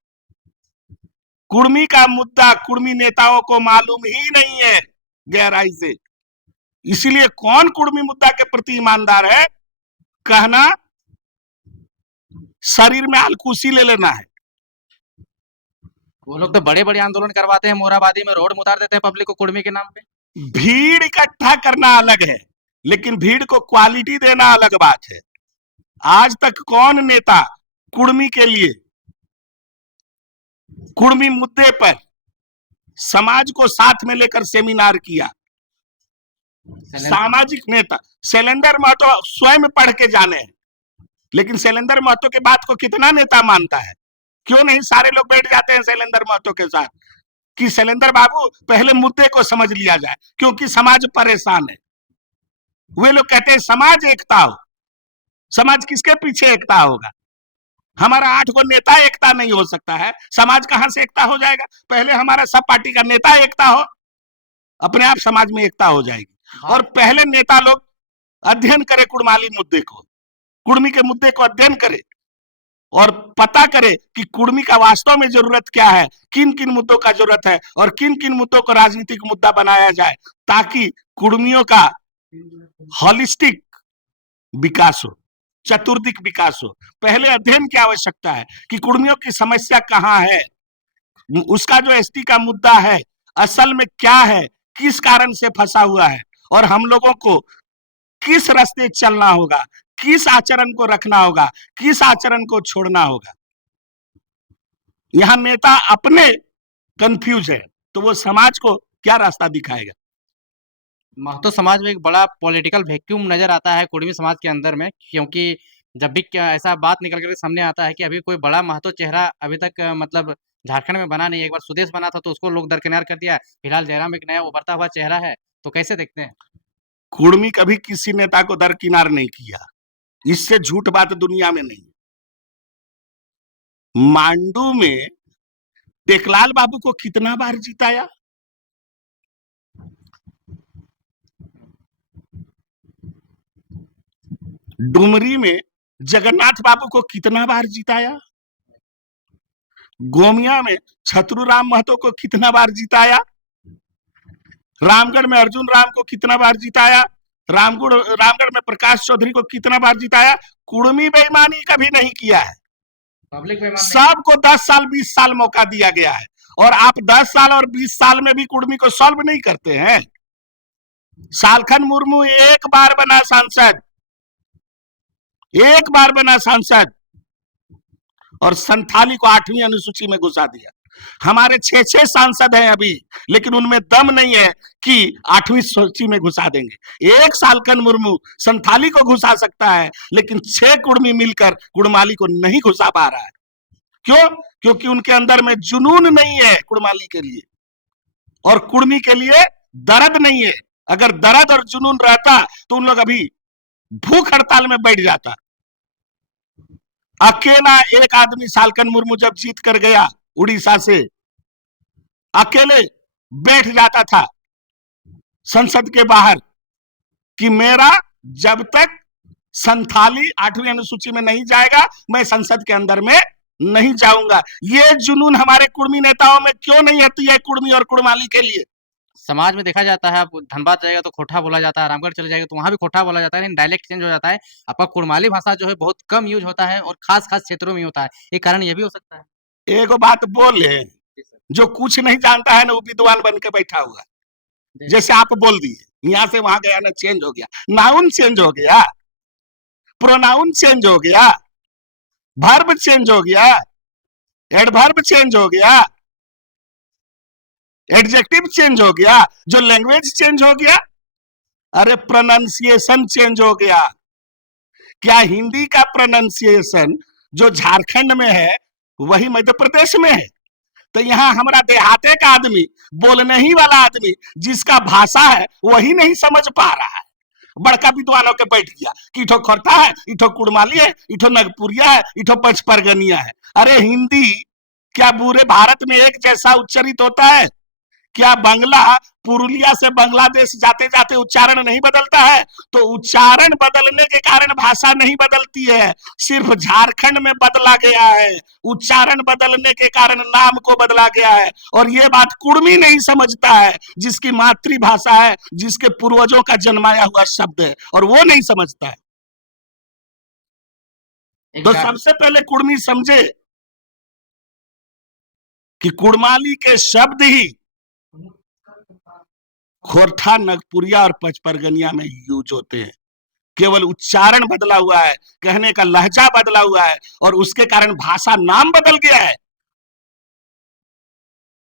कुर्मी का मुद्दा कुर्मी नेताओं को मालूम ही नहीं है गहराई से। इसीलिए कौन कुर्मी मुद्दा के प्रति ईमानदार है, कहना शरीर में आलकूसी ले लेना है। वो लोग तो बड़े बड़े आंदोलन करवाते हैं, मोराबादी में रोड उतार देते हैं पब्लिक को कुर्मी के नाम पे। भीड़ इकट्ठा करना अलग है, लेकिन भीड़ को क्वालिटी देना अलग बात है। आज तक कौन नेता कुर्मी के लिए, कुर्मी मुद्दे पर समाज को साथ में लेकर सेमिनार किया? सामाजिक नेता शैलेंद्र महतो स्वयं पढ़ के जाने हैं, लेकिन शैलेंद्र महतो के बात को कितना नेता मानता है? क्यों नहीं सारे लोग बैठ जाते हैं शैलेंद्र महतो के साथ कि शैलेंद्र बाबू पहले मुद्दे को समझ लिया जाए, क्योंकि समाज परेशान है। वे लोग कहते हैं समाज एकता हो। समाज किसके पीछे एकता होगा? हमारा 8 गो नेता एकता नहीं हो सकता है, समाज कहां से एकता हो जाएगा? पहले हमारा सब पार्टी का नेता एकता हो, अपने आप समाज में एकता हो जाएगी। और पहले नेता लोग अध्ययन करे कुर्माली मुद्दे को, कुर्मी के मुद्दे को अध्ययन करे और पता करे कि कुर्मी का वास्तव में जरूरत क्या है, किन किन मुद्दों का जरूरत है और किन किन मुद्दों को राजनीतिक मुद्दा बनाया जाए, ताकि कुर्मियों का होलिस्टिक विकास हो, चतुर्दिक विकास हो। पहले अध्ययन की आवश्यकता है कि कुर्मियों की समस्या कहाँ है, उसका जो एसटी का मुद्दा है असल में क्या है, किस कारण से फंसा हुआ है, और हम लोगों को किस रास्ते चलना होगा, किस आचरण को रखना होगा, किस आचरण को छोड़ना होगा। यहां नेता अपने कंफ्यूज है तो वो समाज को क्या रास्ता दिखाएगा? महतो समाज में एक बड़ा पॉलिटिकल वैक्यूम नजर आता है कुर्मी समाज के अंदर में, क्योंकि जब भी ऐसा बात निकल कर सामने आता है कि अभी कोई बड़ा महतो चेहरा अभी तक मतलब झारखंड में बना नहीं है। एक बार सुदेश बना था तो उसको लोग दरकिनार कर दिया, फिलहाल जयराम एक नया उभरता हुआ चेहरा है, तो कैसे देखते हैं? कुर्मी कभी किसी नेता को दरकिनार नहीं किया, इससे झूठ बात दुनिया में नहीं। मांडू में टेकलाल बाबू को कितना बार जिताया? डुमरी में जगन्नाथ बाबू को कितना बार जिताया? गोमिया में छतरू राम महतो को कितना बार जिताया? रामगढ़ में अर्जुन राम को कितना बार जिताया? रामगढ़ में प्रकाश चौधरी को कितना बार जिताया? कुर्मी बेईमानी कभी नहीं किया है। पब्लिक बेईमान सबको 10 साल 20 साल मौका दिया गया है, और आप 10 साल और 20 साल में भी कुर्मी को सॉल्व नहीं करते हैं। सालखन मुर्मू एक बार बना सांसद, एक बार बना सांसद, और संथाली को 8वीं अनुसूची में घुसा दिया। हमारे 6-6 सांसद हैं अभी, लेकिन उनमें दम नहीं है कि 8वीं सूची में घुसा देंगे। एक सालकन मुर्मू संथाली को घुसा सकता है, लेकिन 6 कुर्मी मिलकर कुड़माली को नहीं घुसा पा रहा है। क्यों? क्योंकि उनके अंदर में जुनून नहीं है कुड़माली के लिए, और कुर्मी के लिए दर्द नहीं है। अगर दर्द और जुनून रहता तो उन लोग अभी भूख हड़ताल में बैठ जाता। अकेला एक आदमी सालकन मुर्मू जब जीत कर गया उड़ीसा से, अकेले बैठ जाता था संसद के बाहर कि मेरा जब तक संथाली 8वीं अनुसूची में नहीं जाएगा, मैं संसद के अंदर में नहीं जाऊंगा। ये जुनून हमारे कुर्मी नेताओं में क्यों नहीं आती है कुर्मी और कुड़माली के लिए? समाज में देखा जाता है, आप धनबाद जाएगा तो खोटा बोला जाता है, रामगढ़ चले जाएगा तो वहाँ भी खोटा बोला जाता है, लेकिन डायलेक्ट चेंज हो जाता है। आपका कुड़माली भाषा जो है बहुत कम यूज होता है और खास-खास क्षेत्रों में होता है। एक कारण ये भी हो सकता है। एक बात बोले, जी सर। जो कुछ नहीं जानता है ना वो विद्वान बन के बैठा हुआ। जी। जैसे आप बोल दिए, यहाँ से वहां गया ना, चेंज हो गया, नाउन चेंज हो गया, प्रोनाउन चेंज हो गया, वर्ब चेंज हो गया, एडवर्ब चेंज हो गया, एडजेक्टिव चेंज हो गया, जो लैंग्वेज चेंज हो गया, अरे प्रोनाउंसिएशन चेंज हो गया। क्या हिंदी का प्रोनाउंसिएशन जो झारखंड में है वही मध्य प्रदेश में है? तो यहाँ हमारा देहाते का आदमी, बोलने ही वाला आदमी, जिसका भाषा है वही नहीं समझ पा रहा है। बड़का विद्वानों के बैठ गया कि इठो खोरठा है, इठो कुड़माली है, इठो नगपुरिया है, इठो पचपरगनिया है। अरे हिंदी क्या पूरे भारत में एक जैसा उच्चरित होता है? क्या बांग्ला पुरुलिया से बांग्लादेश जाते जाते उच्चारण नहीं बदलता है? तो उच्चारण बदलने के कारण भाषा नहीं बदलती है, सिर्फ झारखंड में बदला गया है। उच्चारण बदलने के कारण नाम को बदला गया है, और ये बात कुर्मी नहीं समझता है, जिसकी मातृभाषा है, जिसके पूर्वजों का जन्माया हुआ शब्द है, और वो नहीं समझता है। तो सबसे पहले कुर्मी समझे कि कुड़माली के शब्द ही खोरठा, नगपुरिया और पचपरगनिया में यूज होते हैं। केवल उच्चारण बदला हुआ है, कहने का लहजा बदला हुआ है, और उसके कारण भाषा नाम बदल गया है।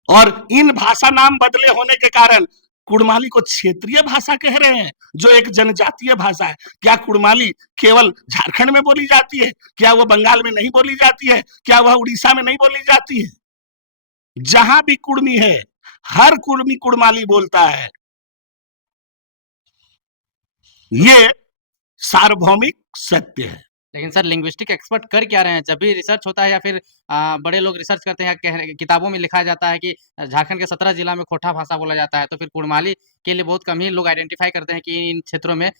और इन भाषा नाम बदले होने के कारण कुड़माली को क्षेत्रीय भाषा कह रहे हैं, जो एक जनजातीय भाषा है। क्या कुड़माली केवल झारखंड में बोली जाती है? क्या वह बंगाल में नहीं बोली जाती है? क्या वह उड़ीसा में नहीं बोली जाती है? जहां भी कुर्मी है, हर कुर्मी कुड़माली बोलता है। ये सार्वभौमिक सत्य है। लेकिन सर लिंग्विस्टिक एक्सपर्ट कर क्या रहे हैं? जब भी रिसर्च होता है या फिर बड़े लोग रिसर्च करते हैं, किताबों में लिखा जाता है कि झारखंड के 17 जिला में खोटा भाषा बोला जाता है, तो फिर कुड़माली के लिए बहुत कम ही लोग आइडेंटिफाई करते हैं कि इन क्षेत्रों में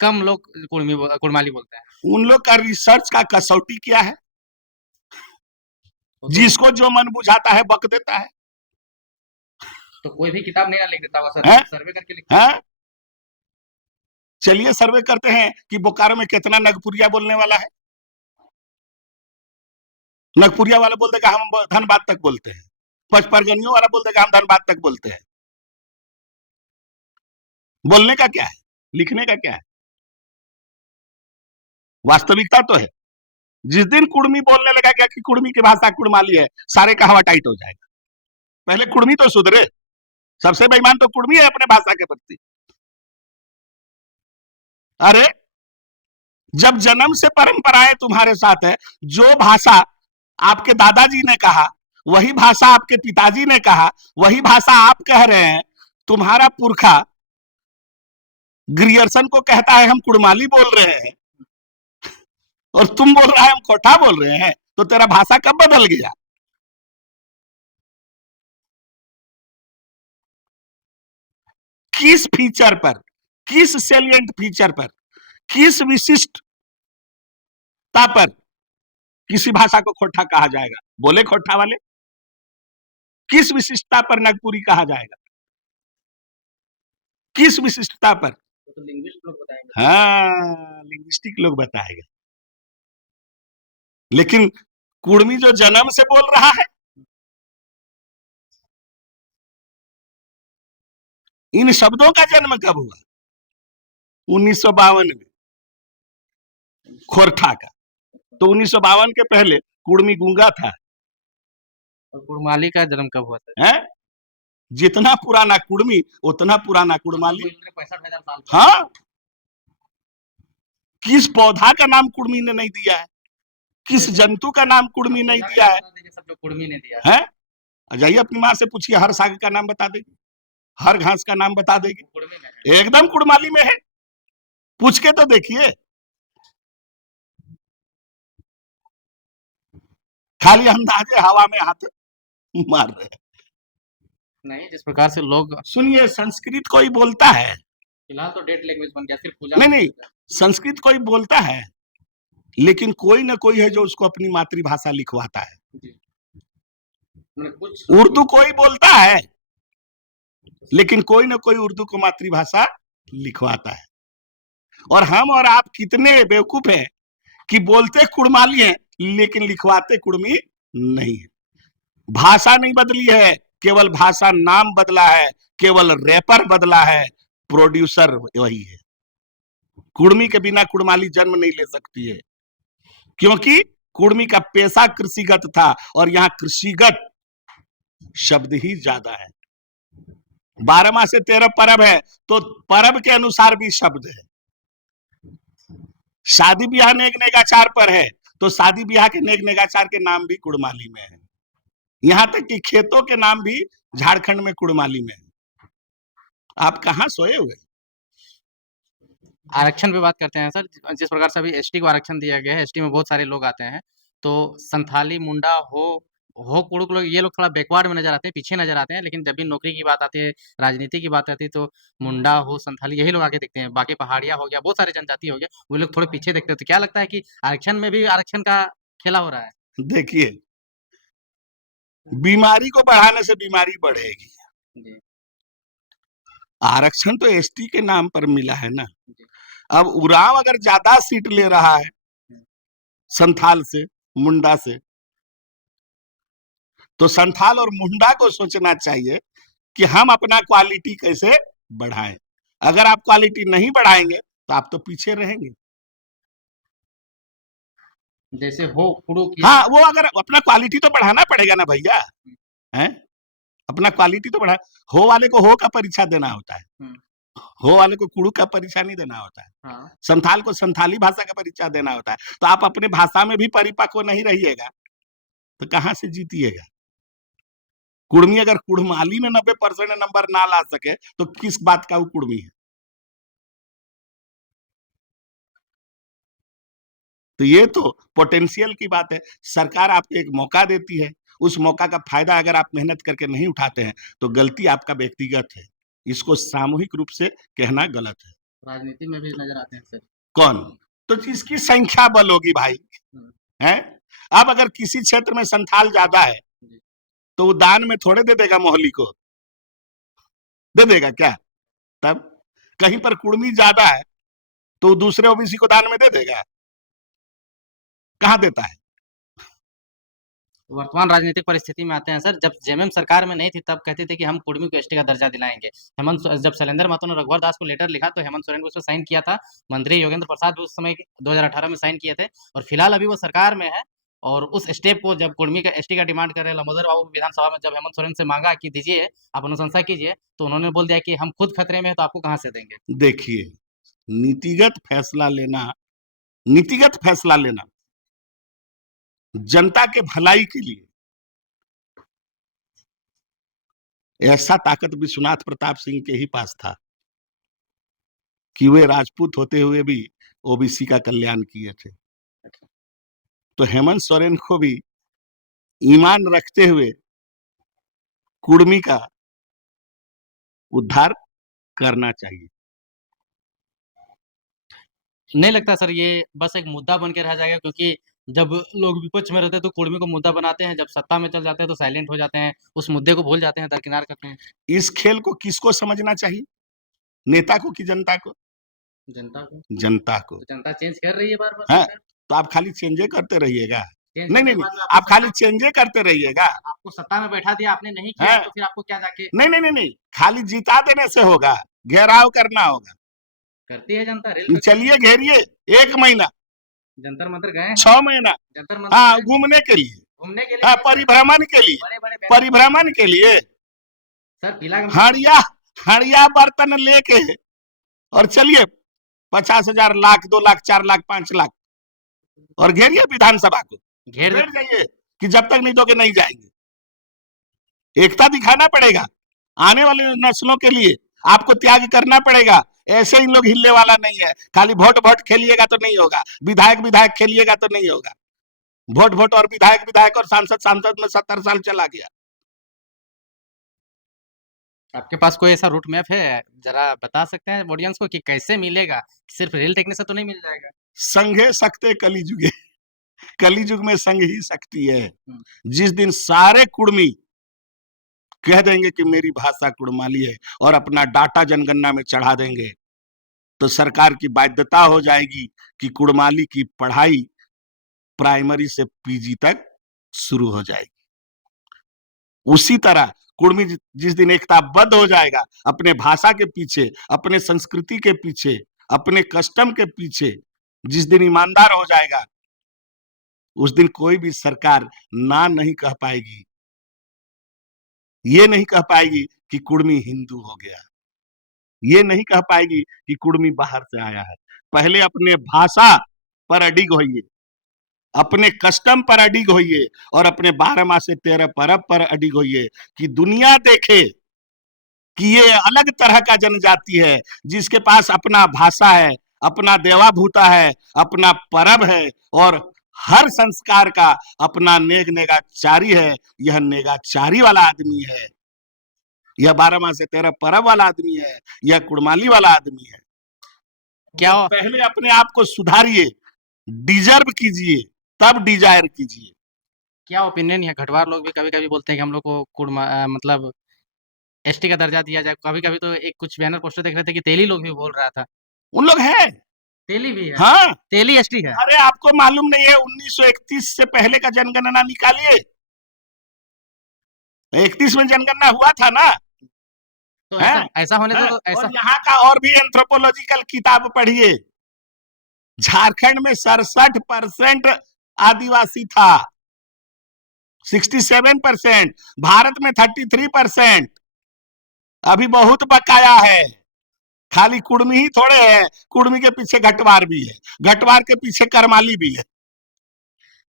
कम लोग कुड़माली बोलते हैं। उन लोग का रिसर्च का कसौटी क्या है? जिसको जो मन बुझाता है बक देता है। तो कोई भी किताब नहीं ना लिख देता होगा सर, सर्वे करके लिखता है। चलिए सर्वे करते हैं कि बोकारो में कितना नगपुरिया बोलने वाला है। नगपुरिया वाला बोल देगा हम धनबाद तक बोलते हैं, पचपरगनियों वाला बोल देगा हम धनबाद तक बोलते हैं। बोलने का क्या है, लिखने का क्या है? वास्तविकता तो है, जिस दिन कुड़मी बोलने लगा क्या कि कुड़मी की भाषा कुड़माली है, सारे का हवा टाइट हो जाएगा। पहले कुड़मी तो सुधरे। सबसे बेईमान तो कुड़मी है अपने भाषा के प्रति। अरे जब जन्म से परंपराएं तुम्हारे साथ है, जो भाषा आपके दादाजी ने कहा वही भाषा आपके पिताजी ने कहा, वही भाषा आप कह रहे हैं। तुम्हारा पुरखा ग्रियर्सन को कहता है हम कुड़माली बोल रहे हैं, और तुम बोल रहा है हम खोटा बोल रहे हैं, तो तेरा भाषा कब बदल गया? किस फीचर पर, किस सेलिएंट फीचर पर, किस विशिष्टता पर किसी भाषा को खोटा कहा जाएगा? बोले खोटा वाले, किस विशिष्टता पर नागपुरी कहा जाएगा? किस विशिष्टता पर? तो लिंग्विस्ट लोग बताएंगे। हाँ, लिंग्विस्टिक लोग बताएगा। लेकिन कुड़मी जो जन्म से बोल रहा है, इन शब्दों का जन्म कब हुआ? 1952 में, खोरठा का। तो 1952 के पहले कुड़मी गूंगा था। और कुड़माली का जन्म कब हुआ था? है? जितना पुराना कुर्मी उतना पुराना कुड़माली। 65,000 साल हाँ, किस पौधा का नाम कुर्मी ने नहीं दिया है, किस जंतु का नाम कुर्मी नहीं दिया है? सब जो कुर्मी ने दिया हैं? जाइए अपनी माँ से पूछिए, हर साग का नाम बता देगी, हर घास का नाम बता देगी, कुर्मी में है। एकदम कुड़माली में है। पूछ के तो देखिए, खाली अंदाजे हवा में हाथ मार रहे हैं। नहीं, जिस प्रकार से लोग सुनिए, संस्कृत कोई बोलता है? फिलहाल तो डेड लैंग्वेज बन गया, सिर्फ पूजा नहीं में नहीं, होता है। संस्कृत कोई बोलता है, लेकिन कोई ना कोई है जो उसको अपनी मातृभाषा लिखवाता है। जी। मैंने कुछ उर्दू कोई बोलता है, लेकिन कोई ना कोई उर्दू को मातृभाषा लिखवाता है। और हम और आप कितने बेवकूफ हैं कि बोलते कुड़माली हैं लेकिन लिखवाते कुड़मी नहीं है। भाषा नहीं बदली है, केवल भाषा नाम बदला है, केवल रैपर बदला है, प्रोड्यूसर वही है। कुड़मी के बिना कुड़माली जन्म नहीं ले सकती है, क्योंकि कुड़मी का पेशा कृषिगत था और यहाँ कृषिगत शब्द ही ज्यादा है। 12 माह से 13 परब है, तो परब के अनुसार भी शब्द है। शादी ब्याह नेक नेगाचार पर है, तो शादी ब्याह के नेक नेगाचार के नाम भी कुड़माली में है। यहां तक कि खेतों के नाम भी झारखंड में कुड़माली में है। आप कहां सोए हुए? आरक्षण पे बात करते हैं सर। जिस प्रकार से अभी एसटी को आरक्षण दिया गया है, एसटी में बहुत सारे लोग आते हैं, तो संथाली, मुंडा, हो कुड़ुक लोग, ये लोग थोड़ा बैकवर्ड में नजर आते हैं, पीछे नजर आते हैं, लेकिन जब भी नौकरी की बात आती है, राजनीति की बात आती है, तो मुंडा हो, संथाली, यही लोग आगे दिखते हैं। बाकी पहाड़िया हो गया, बहुत सारे जनजाति हो गया, वो लोग थोड़े पीछे दिखते हैं। तो क्या लगता है कि आरक्षण में भी आरक्षण का खेला हो रहा है? देखिए, बीमारी को बढ़ाने से बीमारी बढ़ेगी। जी। आरक्षण तो एसटी के नाम पर मिला है ना। जी। अब उरांव अगर ज्यादा सीट ले रहा है संथाल से, मुंडा से, तो संथाल और मुंडा को सोचना चाहिए कि हम अपना क्वालिटी कैसे बढ़ाएं। अगर आप क्वालिटी नहीं बढ़ाएंगे तो आप तो पीछे रहेंगे। जैसे हो कुड़ुक, हाँ, वो अगर अपना क्वालिटी तो बढ़ाना पड़ेगा ना भैया, हैं? अपना क्वालिटी तो बढ़ा। हो वाले को हो का परीक्षा देना होता है, हो वाले को कुड़ू का परीक्षा नहीं देना होता है। हाँ। संथाल को संथाली भाषा का परीक्षा देना होता है। तो आप अपने भाषा में भी परिपक्व नहीं रहिएगा तो कहां से जीतिएगा? कुड़मी अगर कुड़माली में 90% नंबर ना ला सके तो किस बात का वो कुड़मी है? तो ये तो पोटेंशियल की बात है। सरकार आपको एक मौका देती है, उस मौका का फायदा अगर आप मेहनत करके नहीं उठाते हैं तो गलती आपका व्यक्तिगत है, इसको सामूहिक रूप से कहना गलत है। राजनीति में भी नजर आते हैं सर। कौन? तो जिसकी संख्या बल होगी भाई, है? अब अगर किसी क्षेत्र में संथाल ज्यादा है तो वो दान में थोड़े दे देगा, मोहल्ली को दे देगा क्या? तब कहीं पर कुड़मी ज्यादा है तो दूसरे ओबीसी को दान में दे देगा? कहां देता है? वर्तमान राजनीतिक परिस्थिति में आते हैं सर। जब जेएमएम सरकार में नहीं थी तब कहते थे कि हम कुर्मी को एसटी का दर्जा दिलाएंगे। जब शैलेंद्र महतो ने रघुवर दास को लेटर लिखा तो हेमंत सोरेन को उस पर साइन किया था। मंत्री योगेंद्र प्रसाद भी उस समय 2018 में साइन किए थे, और फिलहाल अभी वो सरकार में है। और उस स्टेप को जब कुर्मी का एसटी का डिमांड कर रहे हैं, लंबोदर बाबू विधानसभा में जब हेमंत सोरेन से मांगा कि दीजिए, आप अनुशंसा कीजिए, तो उन्होंने बोल दिया कि हम खुद खतरे में है, तो आपको कहाँ से देंगे। देखिए, नीतिगत फैसला लेना, नीतिगत फैसला लेना जनता के भलाई के लिए, ऐसा ताकत विश्वनाथ प्रताप सिंह के ही पास था कि वे राजपूत होते हुए भी ओबीसी का कल्याण किए थे। तो हेमंत सोरेन को भी ईमान रखते हुए कुर्मी का उद्धार करना चाहिए। नहीं लगता सर ये बस एक मुद्दा बन के रह जाएगा, क्योंकि जब लोग विपक्ष में रहते हैं तो कुर्मी को मुद्दा बनाते हैं, जब सत्ता में चल जाते हैं तो साइलेंट हो जाते हैं, उस मुद्दे को भूल जाते हैं, दरकिनार करते हैं। इस खेल को किसको समझना चाहिए, नेता को कि जनता को? जनता को। जनता को। तो जनता चेंज कर रही है बार बार हाँ, सरकार। तो आप खाली चेंजे करते रहिएगा। चेंज नहीं करने नहीं के नहीं, बाद में आपको आप खाली सत्ता चेंजे करते रहिएगा। आपको सत्ता में बैठा दिया, आपने नहीं किया हाँ। तो फिर आपको क्या जाके नहीं नहीं नहीं नहीं, खाली जिता देने से होगा, घेराव करना होगा। करती है जनता। रेल पे चलिए घेरिए, 1 महीना, जंतर मंतर गए हैं, 6 महीना, जंतर मंतर हाँ, गए, घूमने के लिए, घूमने के लिए हाँ, नहीं सर, परिभ्रमण के लिए, बड़े बड़े परिभ्रमण के लिए सर पीला हड़िया हड़िया बर्तन लेके और चलिए 50,000, लाख, 2 लाख, 4 लाख, 5 लाख और घेरिए विधानसभा को, घेर बैठ जाइए कि जब तक नहीं दोगे नहीं जाएंगे। एकता दिखाना पड़ेगा आने वाले नस्लों के लिए, आपको त्याग करना पड़ेगा। ऐसे इन लोग हिलने वाला नहीं है, खाली वोट वोट खेलिएगा तो नहीं होगा, विधायक विधायक खेलिएगा तो नहीं होगा। वोट वोट और विधायक विधायक और सांसद सांसद में 70 साल चला गया। आपके पास कोई ऐसा रूट मैप है, जरा बता सकते हैं ऑडियंस को कि कैसे मिलेगा? सिर्फ रेल टेक्नी से तो नहीं मिल जाएगा। संघे सकते कलिजुगे, कलिजुग में संघ ही शक्ति है। हम्म, जिस दिन सारे कुर्मी कह देंगे कि मेरी भाषा कुड़माली है और अपना डाटा जनगणना में चढ़ा देंगे, तो सरकार की बाध्यता हो जाएगी कि कुड़माली की पढ़ाई प्राइमरी से पीजी तक शुरू हो जाएगी। उसी तरह कुर्मी जिस दिन एकताबद्ध हो जाएगा अपने भाषा के पीछे, अपने संस्कृति के पीछे, अपने कस्टम के पीछे, जिस दिन ईमानदार हो जाएगा, उस दिन कोई भी सरकार ना नहीं कह पाएगी, ये नहीं कह पाएगी कि कुर्मी हिंदू हो गया, ये नहीं कह पाएगी कि कुर्मी बाहर से आया है। पहले अपने भाषा पर अडिग होइए, अपने कस्टम पर अडिग होइए और अपने 12 माह से 13 परब पर अडिग होइए कि दुनिया देखे कि ये अलग तरह का जनजाति है, जिसके पास अपना भाषा है, अपना देवा भूता है, अपना परब है और हर संस्कार का अपना नेग नेगाचारी है। यह नेगाचारी वाला आदमी है, यह 12 माह से 13 परब वाला आदमी है, यह कुड़माली वाला आदमी है। क्या तो पहले अपने आप को सुधारिए, डिजर्व कीजिए, तब डिजायर कीजिए। क्या ओपिनियन है? घटवार लोग भी कभी-कभी बोलते हैं कि हम लोग को मतलब एसटी का दर्जा दिया जाए। कभी-कभी तो एक कुछ बैनर पोस्टर देख रहे थे कि तेली लोग भी बोल रहा था। उन लोग हैं, तेली भी है, हाँ। तेली एसटी है। अरे आपको मालूम नहीं है 1931 से पहले का जनगणना निकालिए, 31 में जनगणना हुआ था ना, तो है? ऐसा होने है? तो ऐसा और यहाँ का और भी एंथ्रोपोलॉजिकल किताब पढ़िए। झारखंड में 67% आदिवासी था, 67%, भारत में 33%। अभी बहुत बकाया है, खाली कुड़मी ही थोड़े है, कुड़मी के पीछे घटवार भी है, घटवार के पीछे करमाली भी है,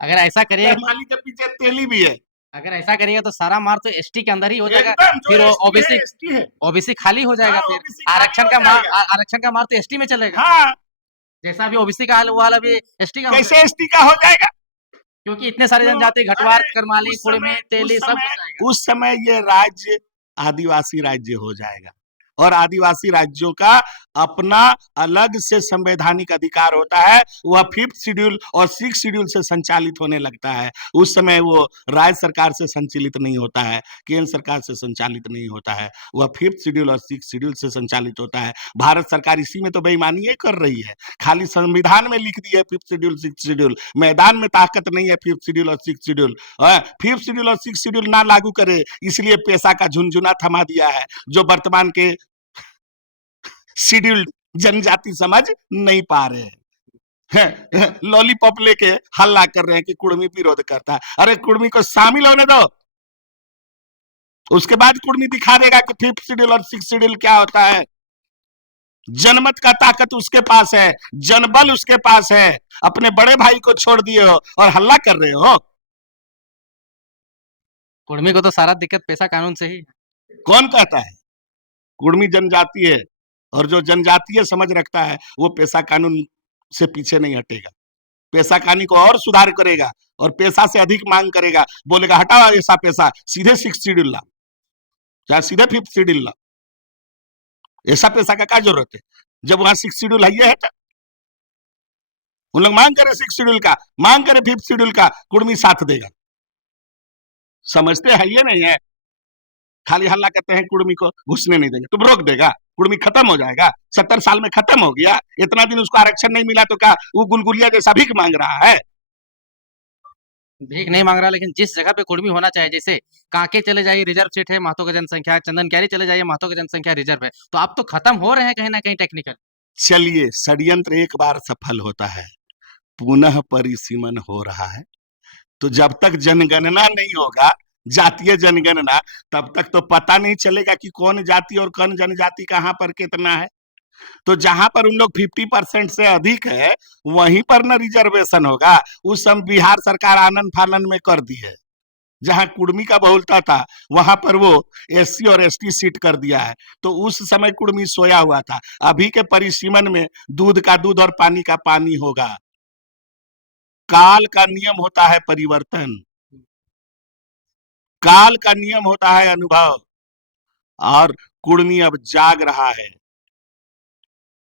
अगर ऐसा करिए, करमाली के पीछे तेली भी है। अगर ऐसा करिएगा तो सारा मार्ग तो एसटी के अंदर ही हो जाएगा। एकदम, जो फिर ST ओबीसी है, ST है। ओबीसी खाली हो जाएगा। हाँ, फिर OBC खाली आरक्षण हो का मार्ग जाएगा। आरक्षण का मार्ग तो एसटी में चलेगा। हाँ, जैसा अभी ओबीसी का हाल हुआ है, अभी एसटी का हो कैसे जाएगा। एसटी का हो जाएगा? क्योंकि इतने सारे तो जनजाति घटवार, अरे करमाली, कुड़मी, तेली सब हो जाएगा। उस समय ये राज्य आदिवासी राज्य हो जाएगा और आदिवासी राज्यों का अपना अलग से संवैधानिक अधिकार होता है। वह 5th शेड्यूल और 6th शेड्यूल से संचालित होने लगता है। उस समय वो राज्य सरकार से संचालित नहीं होता है, केंद्र सरकार से संचालित नहीं होता है, वह 5th शेड्यूल और 6th शेड्यूल से संचालित होता है। भारत सरकार इसी में तो बेईमानी ये कर रही है, खाली संविधान में लिख दी है 5th शेड्यूल 6th शेड्यूल, मैदान में ताकत नहीं है 5th शेड्यूल और 6th शेड्यूल। 5th शेड्यूल और 6th शेड्यूल ना लागू करे, इसलिए पेशा का झुनझुना थमा दिया है, जो वर्तमान के शेड्यूल्ड जनजाति समझ नहीं पा रहे हैं। लॉलीपॉप लेके हल्ला कर रहे हैं कि कुड़मी विरोध करता है। अरे कुड़मी को शामिल होने दो, उसके बाद कुड़मी दिखा देगा कि 5th शेड्यूल और 6th शेड्यूल क्या होता है। जनमत का ताकत उसके पास है, जनबल उसके पास है। अपने बड़े भाई को छोड़ दिए हो और हल्ला कर रहे हो। कुड़मी को तो सारा दिक्कत पेशा कानून से ही। कौन कहता है? कुड़मी जनजाति है और जो जनजातीय समझ रखता है वो पेशा कानून से पीछे नहीं हटेगा, पेशा कानून को और सुधार करेगा और पेशा से अधिक मांग करेगा, बोलेगा हटाओ ऐसा पेशा, सीधे 6th शेड्यूल ला, चाहे सीधे 5th शेड्यूल ला। ऐसा पेशा का क्या जरूरत है जब वहां 6th शेड्यूल है? उन लोग मांग करे 6th शेड्यूल का, मांग करे 5th शेड्यूल का, कुड़मी साथ देगा। समझते हैं ये नहीं है, खाली हल्ला करते हैं कुड़मी को घुसने नहीं देंगे, तुम रोक देगा? कुड़मी खत्म हो जाएगा? 70 साल में खत्म हो गया? इतना दिन उसको आरक्षण नहीं मिला तो क्या वो गुलगुलिया जैसा भीख मांग रहा है? भीख नहीं मांग रहा, लेकिन जिस जगह पे कुड़मी होना चाहिए, जैसे कांके चले जाइए रिजर्व सीट है, महतो की जनसंख्या, चंदन कैरी चले जाइए, महतो की जनसंख्या रिजर्व है, तो आप तो खत्म हो रहे हैं कहीं ना कहीं टेक्निकल। चलिए, षड्यंत्र एक बार सफल होता है, पुनः परिसीमन हो रहा है। तो जब तक जनगणना नहीं होगा, जातीय जनगणना, तब तक तो पता नहीं चलेगा कि कौन जाति और कौन जनजाति कहां पर कितना है। तो जहां पर उन लोग 50% से अधिक है, वहीं पर न रिजर्वेशन होगा। उस समय बिहार सरकार आनन फानन में कर दी है, जहां कुर्मी का बहुलता था वहां पर वो एससी और एसटी सीट कर दिया है। तो उस समय कुर्मी सोया हुआ था। अभी के परिसीमन में दूध का दूध और पानी का पानी होगा। काल का नियम होता है परिवर्तन, काल का नियम होता है अनुभव। और कुर्मी अब जाग रहा है,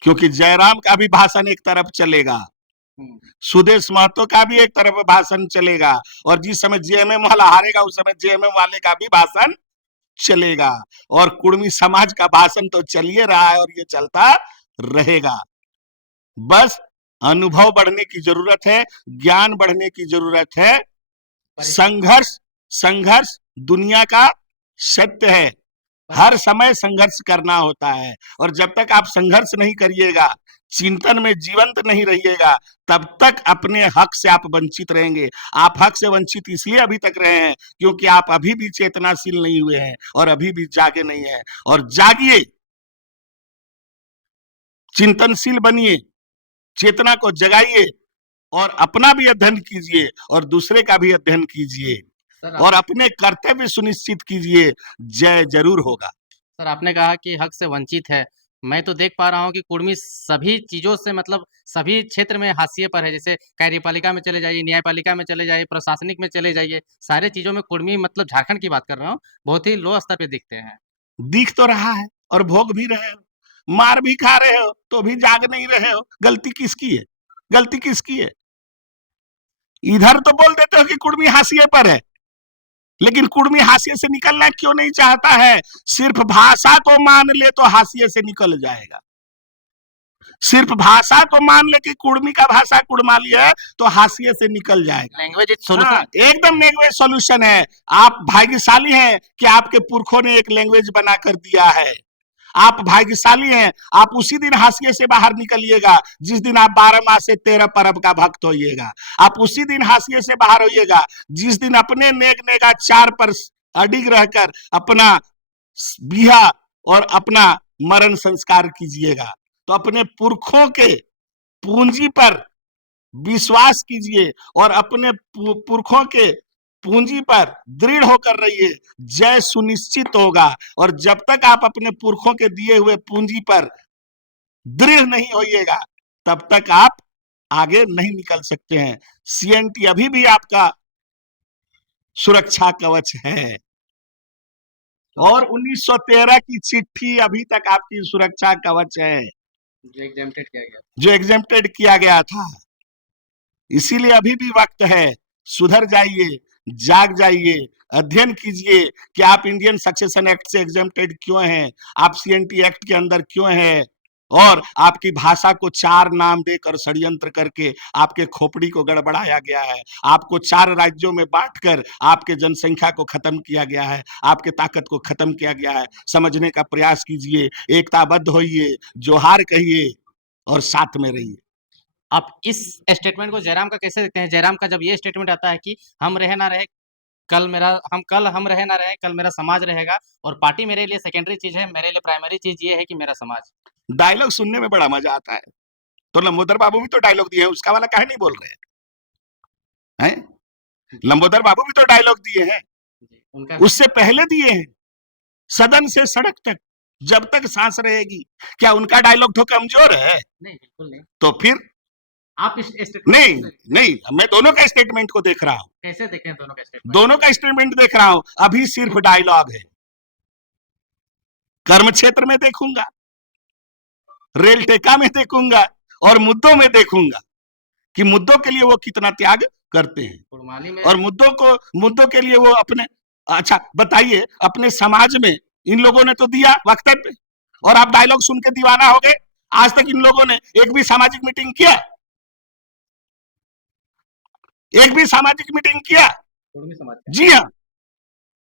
क्योंकि जयराम का भी भाषण एक तरफ चलेगा, सुदेश महतो का भी एक तरफ भाषण चलेगा, और जिस समय जेएमएम वाला हारेगा उस समय जेएमएम वाले का भी भाषण चलेगा। और कुर्मी समाज का भाषण तो चल ही रहा है और ये चलता रहेगा। बस अनुभव बढ़ने की जरूरत है, ज्ञान बढ़ने की जरूरत है। संघर्ष, संघर्ष दुनिया का सत्य है। हर समय संघर्ष करना होता है, और जब तक आप संघर्ष नहीं करिएगा, चिंतन में जीवंत नहीं रहिएगा, तब तक अपने हक से आप वंचित रहेंगे। आप हक से वंचित इसलिए अभी तक रहे हैं क्योंकि आप अभी भी चेतनाशील नहीं हुए हैं और अभी भी जागे नहीं हैं। और जागिए, चिंतनशील बनिए, चेतना को जगाइए, और अपना भी अध्ययन कीजिए और दूसरे का भी अध्ययन कीजिए, और अपने कर्तव्य सुनिश्चित कीजिए। जय जरूर होगा। सर, आपने कहा कि हक से वंचित है। मैं तो देख पा रहा हूँ कि कुर्मी सभी चीज़ों से, मतलब सभी क्षेत्र में हाशिए पर है। जैसे कार्यपालिका में चले जाइए, न्यायपालिका में चले जाइए, प्रशासनिक में चले जाइए, सारे चीज़ों में कुर्मी, मतलब झारखंड की बात कर रहा हूँ, बहुत ही लो स्तर पे दिखते हैं। दिख तो रहा है और भोग भी रहे हो, मार भी खा रहे हो, तो भी जाग नहीं रहे हो। गलती किसकी है? गलती किसकी है? इधर तो बोल देते हो कि कुर्मी हाशिए पर है, लेकिन कुर्मी हाशिए से निकलना क्यों नहीं चाहता है? सिर्फ भाषा को मान ले तो हाशिए से निकल जाएगा। सिर्फ भाषा को मान ले कि कुर्मी का भाषा कुड़माली है तो हाशिए से निकल जाएगा। Language is solution. एकदम लैंग्वेज सॉल्यूशन है। आप भाग्यशाली हैं कि आपके पुरखों ने एक लैंग्वेज बना कर दिया है। आप भाग्यशाली हैं, आप उसी दिन हाशिए से बाहर निकलिएगा जिस दिन आप 12 माह से 13 परब का भक्त होइएगा। आप उसी दिन हाशिए से बाहर होइएगा जिस दिन अपने नेक नेगाचार पर अडिग रहकर अपना बिहा और अपना मरण संस्कार कीजिएगा। तो अपने पुरखों के पूंजी पर विश्वास कीजिए और अपने पुरखों के पूंजी पर दृढ़ होकर रहिए। जय सुनिश्चित होगा। और जब तक आप अपने पुरखों के दिए हुए पूंजी पर दृढ़ नहीं होइएगा, तब तक आप आगे नहीं निकल सकते हैं। सीएनटी अभी भी आपका सुरक्षा कवच है, और 1913 की चिट्ठी अभी तक आपकी सुरक्षा कवच है, जो एग्जेम्प्टेड किया गया था। इसीलिए अभी भी वक्त है, सुधर जाइए, जाग जाइए, अध्ययन कीजिए कि आप इंडियन सक्सेशन एक्ट से एग्जेम्प्टेड क्यों हैं, आप सीएनटी एक्ट के अंदर क्यों हैं, और आपकी भाषा को 4 नाम देकर षड्यंत्र करके आपके खोपड़ी को गड़बड़ाया गया है। आपको 4 राज्यों में बांटकर आपके जनसंख्या को खत्म किया गया है, आपके ताकत को खत्म किया गया है। समझने का प्रयास कीजिए, एकताबद्ध होइए, जोहार कहिए और साथ में रहिए। आप इस स्टेटमेंट को जयराम का कैसे देखते हैं? जयराम का जब ये स्टेटमेंट आता है कि हम रहे ना रहे, कल हम रहे ना रहे, कल मेरा समाज रहेगा, और पार्टी मेरे लिए सेकेंडरी चीज है, मेरे लिए प्राइमरी चीज ये है कि मेरा समाज। डायलॉग सुनने में बड़ा मजा आता है। तो लंबोदर बाबू भी तो डायलॉग दिए हैं, उसका वाला काहे नहीं बोल रहे हैं? लंबोदर बाबू भी तो डायलॉग दिए हैं, उससे पहले दिए हैं, सदन से सड़क तक, जब तक सांस रहेगी। क्या उनका डायलॉग तो कमजोर है? नहीं, बिल्कुल नहीं। तो फिर आप इस नहीं नहीं, मैं दोनों का स्टेटमेंट को देख रहा हूं। कैसे देखें दोनों का स्टेटमेंट? दोनों का स्टेटमेंट देख रहा हूं। अभी सिर्फ डायलॉग है, कर्म क्षेत्र में देखूंगा, रेल टेका में देखूंगा, और मुद्दों में देखूंगा कि मुद्दों के लिए वो कितना त्याग करते हैं, और मुद्दों के लिए वो अपने, अच्छा बताइए, अपने समाज में इन लोगों ने तो दिया वक्तव्य, और आप डायलॉग सुन के दीवाना हो गए। आज तक इन लोगों ने एक भी सामाजिक मीटिंग किया? एक भी सामाजिक मीटिंग किया? जी हाँ,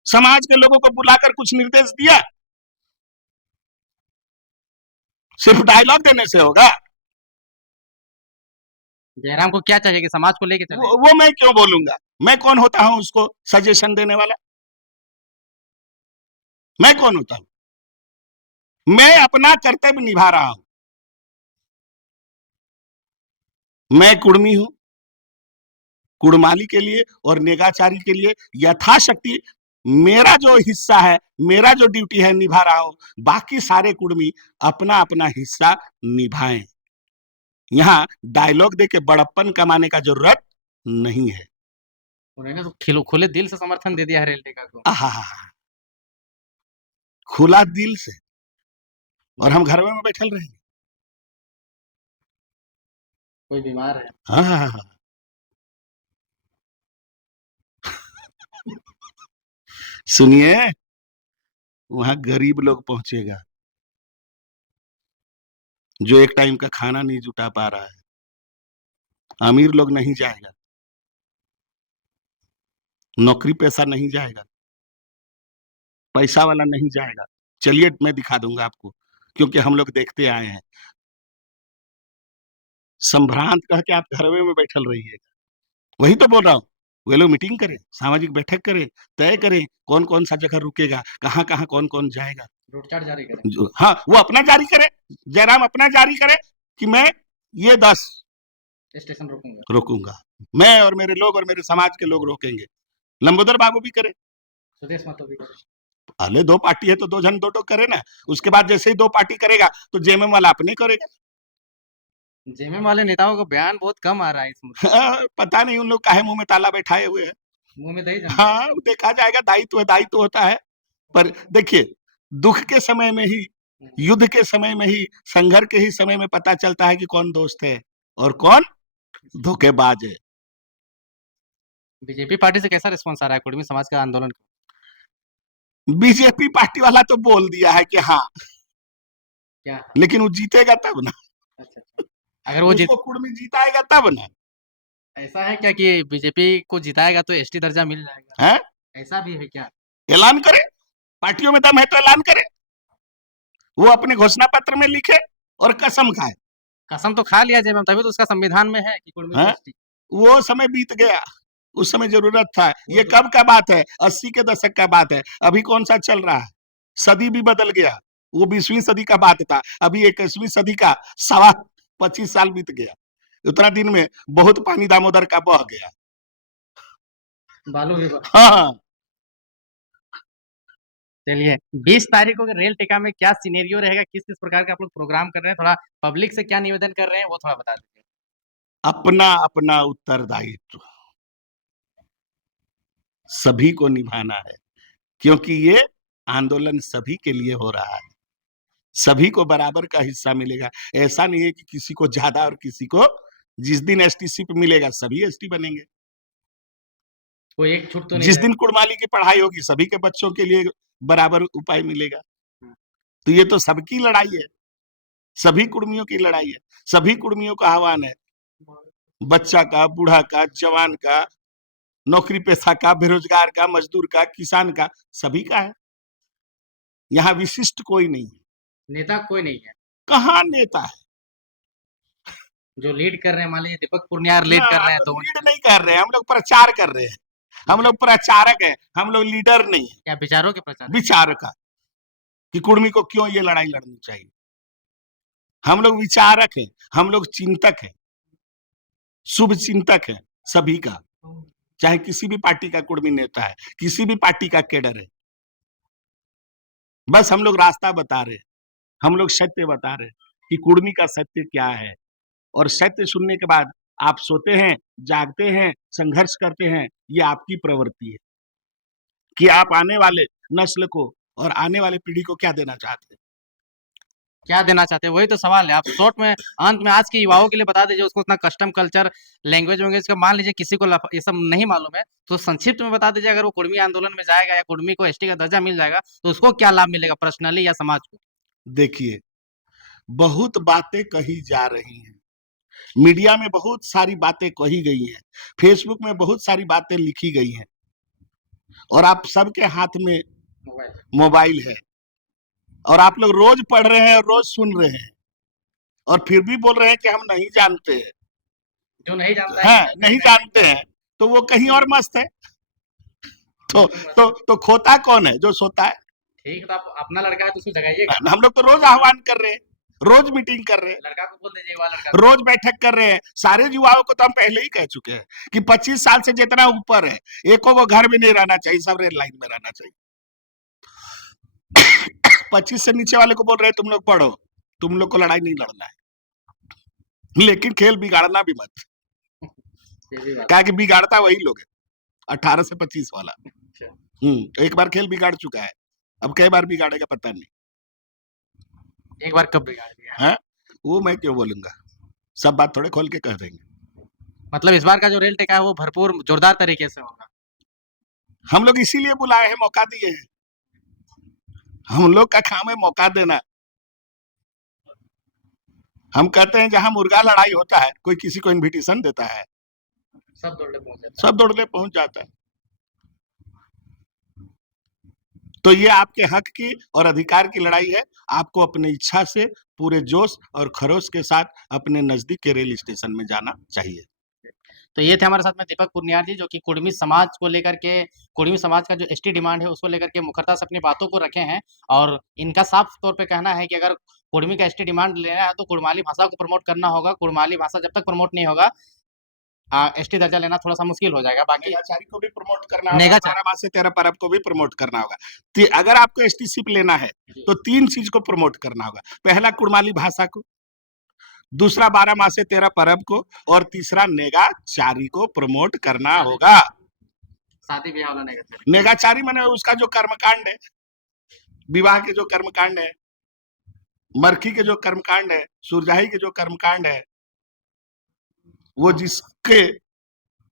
समाज के लोगों को बुलाकर कुछ निर्देश दिया? सिर्फ डायलॉग देने से होगा? जयराम को क्या चाहिए कि समाज को लेके चले? वो मैं क्यों बोलूंगा? मैं कौन होता हूं उसको सजेशन देने वाला? मैं कौन होता हूं? मैं अपना कर्तव्य निभा रहा हूं। मैं कुर्मी हूं। कुड़माली के लिए और नेगाचारी के लिए यथाशक्ति मेरा जो हिस्सा है, मेरा जो ड्यूटी है, निभा रहा हूं। बाकी सारे कुड़मी अपना अपना हिस्सा निभाएं। यहाँ डायलॉग दे के बड़प्पन कमाने का जरूरत नहीं है। उन्होंने तो खुले दिल से समर्थन दे दिया है रेल टेका को। आहा, खुला दिल से, और हम घर में बैठल रहेंगे? कोई बीमार है? हाँ हाँ हाँ। सुनिए, वहां गरीब लोग पहुंचेगा जो एक टाइम का खाना नहीं जुटा पा रहा है। अमीर लोग नहीं जाएगा, नौकरी पैसा नहीं जाएगा, पैसा वाला नहीं जाएगा। चलिए मैं दिखा दूंगा आपको, क्योंकि हम लोग देखते आए हैं। संभ्रांत कह के आप घर में बैठल रहिएगा। वही तो बोल रहा हूँ। वे लोग मीटिंग करें, सामाजिक बैठक करें, तय करें कौन कौन सा जगह रुकेगा, कहाँ कहाँ कौन कौन जाएगा। रूट चार्ट जारी करें। जो हाँ, वो अपना जारी करे, जयराम अपना जारी करे कि मैं ये 10 स्टेशन रोकूंगा। रोकूंगा। मैं और मेरे लोग और मेरे समाज के लोग रोकेंगे। लंबोदर बाबू भी करे। सुदेश महतो भी करे। पहले 2 पार्टी है तो 2 जन 2 करे ना। उसके बाद जैसे ही 2 पार्टी करेगा तो जेएमएम वाला अपने करेगा। जेएमएम वाले नेताओं का बयान बहुत कम आ रहा है इस मुद्दे पे। हाँ, पता नहीं उन लोग काहे मुंह में ताला बैठाए हुए हैं। मुंह में दही जम गया। हाँ, देखा जाएगा। दायित्व होता है। पर देखिए, दुख के समय में ही, युद्ध के समय में ही, संघर्ष के ही समय में पता चलता है कि कौन दोस्त है और कौन धोखेबाज है। बीजेपी पार्टी से कैसा रिस्पॉन्स आ रहा है कुर्मी समाज के आंदोलन को? बीजेपी पार्टी वाला तो बोल दिया है कि हाँ, क्या? लेकिन वो जीतेगा तब ना। अच्छा अच्छा। अगर वो जीत उसको कुर्मी जीताएगा तब ना। ऐसा है क्या कि बीजेपी को जिताएगा तो एसटी दर्जा मिल जाएगा? है? ऐसा भी है क्या? ऐलान करे। पार्टियों में दम है तो ऐलान करे। वो अपने घोषणा पत्र में लिखे और कसम खाए। कसम तो खा लिया जेएमएम, तभी तो उसका संविधान में है कि कुर्मी को हाँ? एसटी। वो समय बीत गया। उस समय जरूरत था। ये तो- कब का बात है? 80 के दशक का बात है। अभी कौन सा चल रहा है? सदी भी बदल गया। वो 20वीं सदी का बात था। अभी 21वीं सदी का 25 साल बीत गया। उतना दिन में बहुत पानी दामोदर का बह गया। बालू भी हाँ, चलिए 20 तारीख को रेल टेका में क्या सिनेरियो रहेगा, किस किस प्रकार का आप लोग प्रोग्राम कर रहे हैं, थोड़ा पब्लिक से क्या निवेदन कर रहे हैं वो थोड़ा बता दीजिए। अपना अपना उत्तरदायित्व सभी को निभाना है, क्योंकि ये आंदोलन सभी के लिए हो रहा है। सभी को बराबर का हिस्सा मिलेगा। ऐसा नहीं है कि किसी को ज्यादा और किसी को। जिस दिन एसटीसी पे मिलेगा सभी एसटी बनेंगे। कोई एक छूट तो नहीं जिस रहेगा। दिन कुड़माली की पढ़ाई होगी सभी के बच्चों के लिए बराबर उपाय मिलेगा। तो ये तो सबकी लड़ाई है, सभी कुर्मियों की लड़ाई है। सभी कुर्मियों का आह्वान है, बच्चा का, बूढ़ा का, जवान का, नौकरी पेशा का, बेरोजगार का, मजदूर का, किसान का, सभी का है। यहाँ विशिष्ट कोई नहीं है। नेता कोई नहीं है कहाँ नेता है? जो लीड कर रहे हैं, मान लीजिए दीपक पुनियार लीड कर रहे हैं तो लीड नहीं कर रहे हैं, हम लोग प्रचार कर रहे हैं। हम लोग प्रचारक हैं, हम लोग लीडर नहीं है। क्या विचारों के प्रचार? विचार का कि कुर्मी को क्यों ये लड़ाई लड़नी चाहिए। हम लोग विचारक हैं, हम लोग चिंतक हैं, शुभ चिंतक हैं सभी का। चाहे किसी भी पार्टी का कुर्मी नेता है, किसी भी पार्टी का कैडर है, बस हम लोग रास्ता बता रहे हैं, हम लोग सत्य बता रहे हैं कि कुर्मी का सत्य क्या है। और सत्य सुनने के बाद आप सोते हैं, जागते हैं, संघर्ष करते हैं, ये आपकी प्रवृत्ति है कि आप आने वाले नस्ल को और आने वाले पीढ़ी को क्या देना चाहते हैं। क्या देना चाहते हैं वही तो सवाल है। आप शॉर्ट में अंत में आज के युवाओं के लिए बता दीजिए, उसको उतना कस्टम कल्चर लैंग्वेज वैंग्वेज का मान लीजिए किसी को ये सब नहीं मालूम है तो संक्षिप्त में बता दीजिए, अगर वो कुर्मी आंदोलन में जाएगा या कुर्मी को एसटी का दर्जा मिल जाएगा तो उसको क्या लाभ मिलेगा पर्सनली या समाज को? देखिए, बहुत बातें कही जा रही हैं, मीडिया में बहुत सारी बातें कही गई हैं, फेसबुक में बहुत सारी बातें लिखी गई हैं, और आप सबके हाथ में मोबाइल है और आप लोग रोज पढ़ रहे हैं और रोज सुन रहे हैं और फिर भी बोल रहे हैं कि हम नहीं जानते हैं। जो नहीं जानता है, है नहीं जानते हैं, तो वो कहीं और मस्त है। तो खोता कौन है? जो सोता है। ठीक, तो आप अपना लड़का है तो उसको जगाइएगा, हम लोग तो रोज आह्वान कर रहे हैं, रोज मीटिंग कर रहे हैं, लड़का को बोल दीजिए, युवा लड़का को। रोज बैठक कर रहे हैं। सारे युवाओं को तो हम पहले ही कह चुके हैं कि 25 साल से जितना ऊपर है, एको वो घर में नहीं रहना चाहिए, सब रेल लाइन में रहना चाहिए। 25 से नीचे वाले को बोल रहे हैं तुम लोग पढ़ो, तुम लोग को लड़ाई नहीं लड़ना है, लेकिन खेल बिगाड़ना भी मत। ये भी बात क्या कि बिगाड़ता वही लोग है, 18 से 25 वाला। अच्छा। एक बार खेल बिगाड़ चुका है, अब कई बार बिगाड़ेगा पता नहीं एक बार कब बिगाड़ दिया? है। वो मैं क्यों बोलूंगा, सब बात थोड़े खोल के कह देंगे। मतलब इस बार का जो रेल टेका है वो भरपूर जोरदार तरीके से होगा। हम लोग इसीलिए बुलाए हैं, मौका दिए हैं। हम लोग का काम है मौका देना। हम कहते हैं जहां मुर्गा लड़ाई होता है, कोई किसी को इनविटेशन देता है, सब दौड़ने पहुंच जाता सब दौड़ने पहुंच जाता है। तो ये आपके हक की और अधिकार की लड़ाई है। आपको अपनी इच्छा से पूरे जोश और खरोश के साथ अपने नजदीक के रेल स्टेशन में जाना चाहिए। तो ये थे हमारे साथ में दीपक पुनियार जी, जो कि कुर्मी समाज को लेकर के, कुर्मी समाज का जो एसटी डिमांड है उसको लेकर के मुखरता से अपनी बातों को रखे हैं। और इनका साफ तौर पे कहना है कि अगर कुर्मी का एसटी डिमांड लेना है तो कुड़माली भाषा को प्रमोट करना होगा। कुड़माली भाषा जब तक प्रमोट नहीं होगा, एसटी दर्जा लेना थोड़ा सा मुश्किल हो जाएगा। बाकी नेगाचारी को भी प्रमोट करना होगा, नेगाचारी 12 माह से 13 परब को भी प्रमोट करना होगा। अगर आपको एसटीशिप लेना है तो 3 चीज को प्रमोट करना होगा। पहला कुड़माली भाषा को, दूसरा 12 माह से 13 परब को, और तीसरा नेगाचारी को प्रमोट करना होगा। शादी ब्याह वाला नेगाचारी। नेगाचारी माने उसका जो कर्मकांड है, विवाह के जो कर्मकांड है, मरखी के जो कर्मकांड है, सुरजाही के जो कर्मकांड है, वो जिसके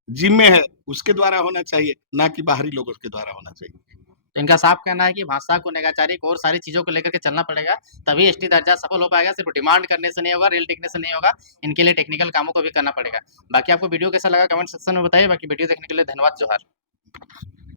जिम्मे है उसके द्वारा होना चाहिए, ना कि बाहरी लोगों के द्वारा होना चाहिए। तो इनका साफ कहना है कि भाषा को, नेगाचारी को और सारी चीज़ों को लेकर के चलना पड़ेगा, तभी एसटी दर्जा सफल हो पाएगा। सिर्फ डिमांड करने से नहीं होगा, रेल टिकने से नहीं होगा, इनके लिए टेक्निकल कामों को भी करना पड़ेगा। बाकी आपको वीडियो कैसा लगा कमेंट सेक्शन में बताइए। बाकी वीडियो देखने के लिए धन्यवाद। जोहार।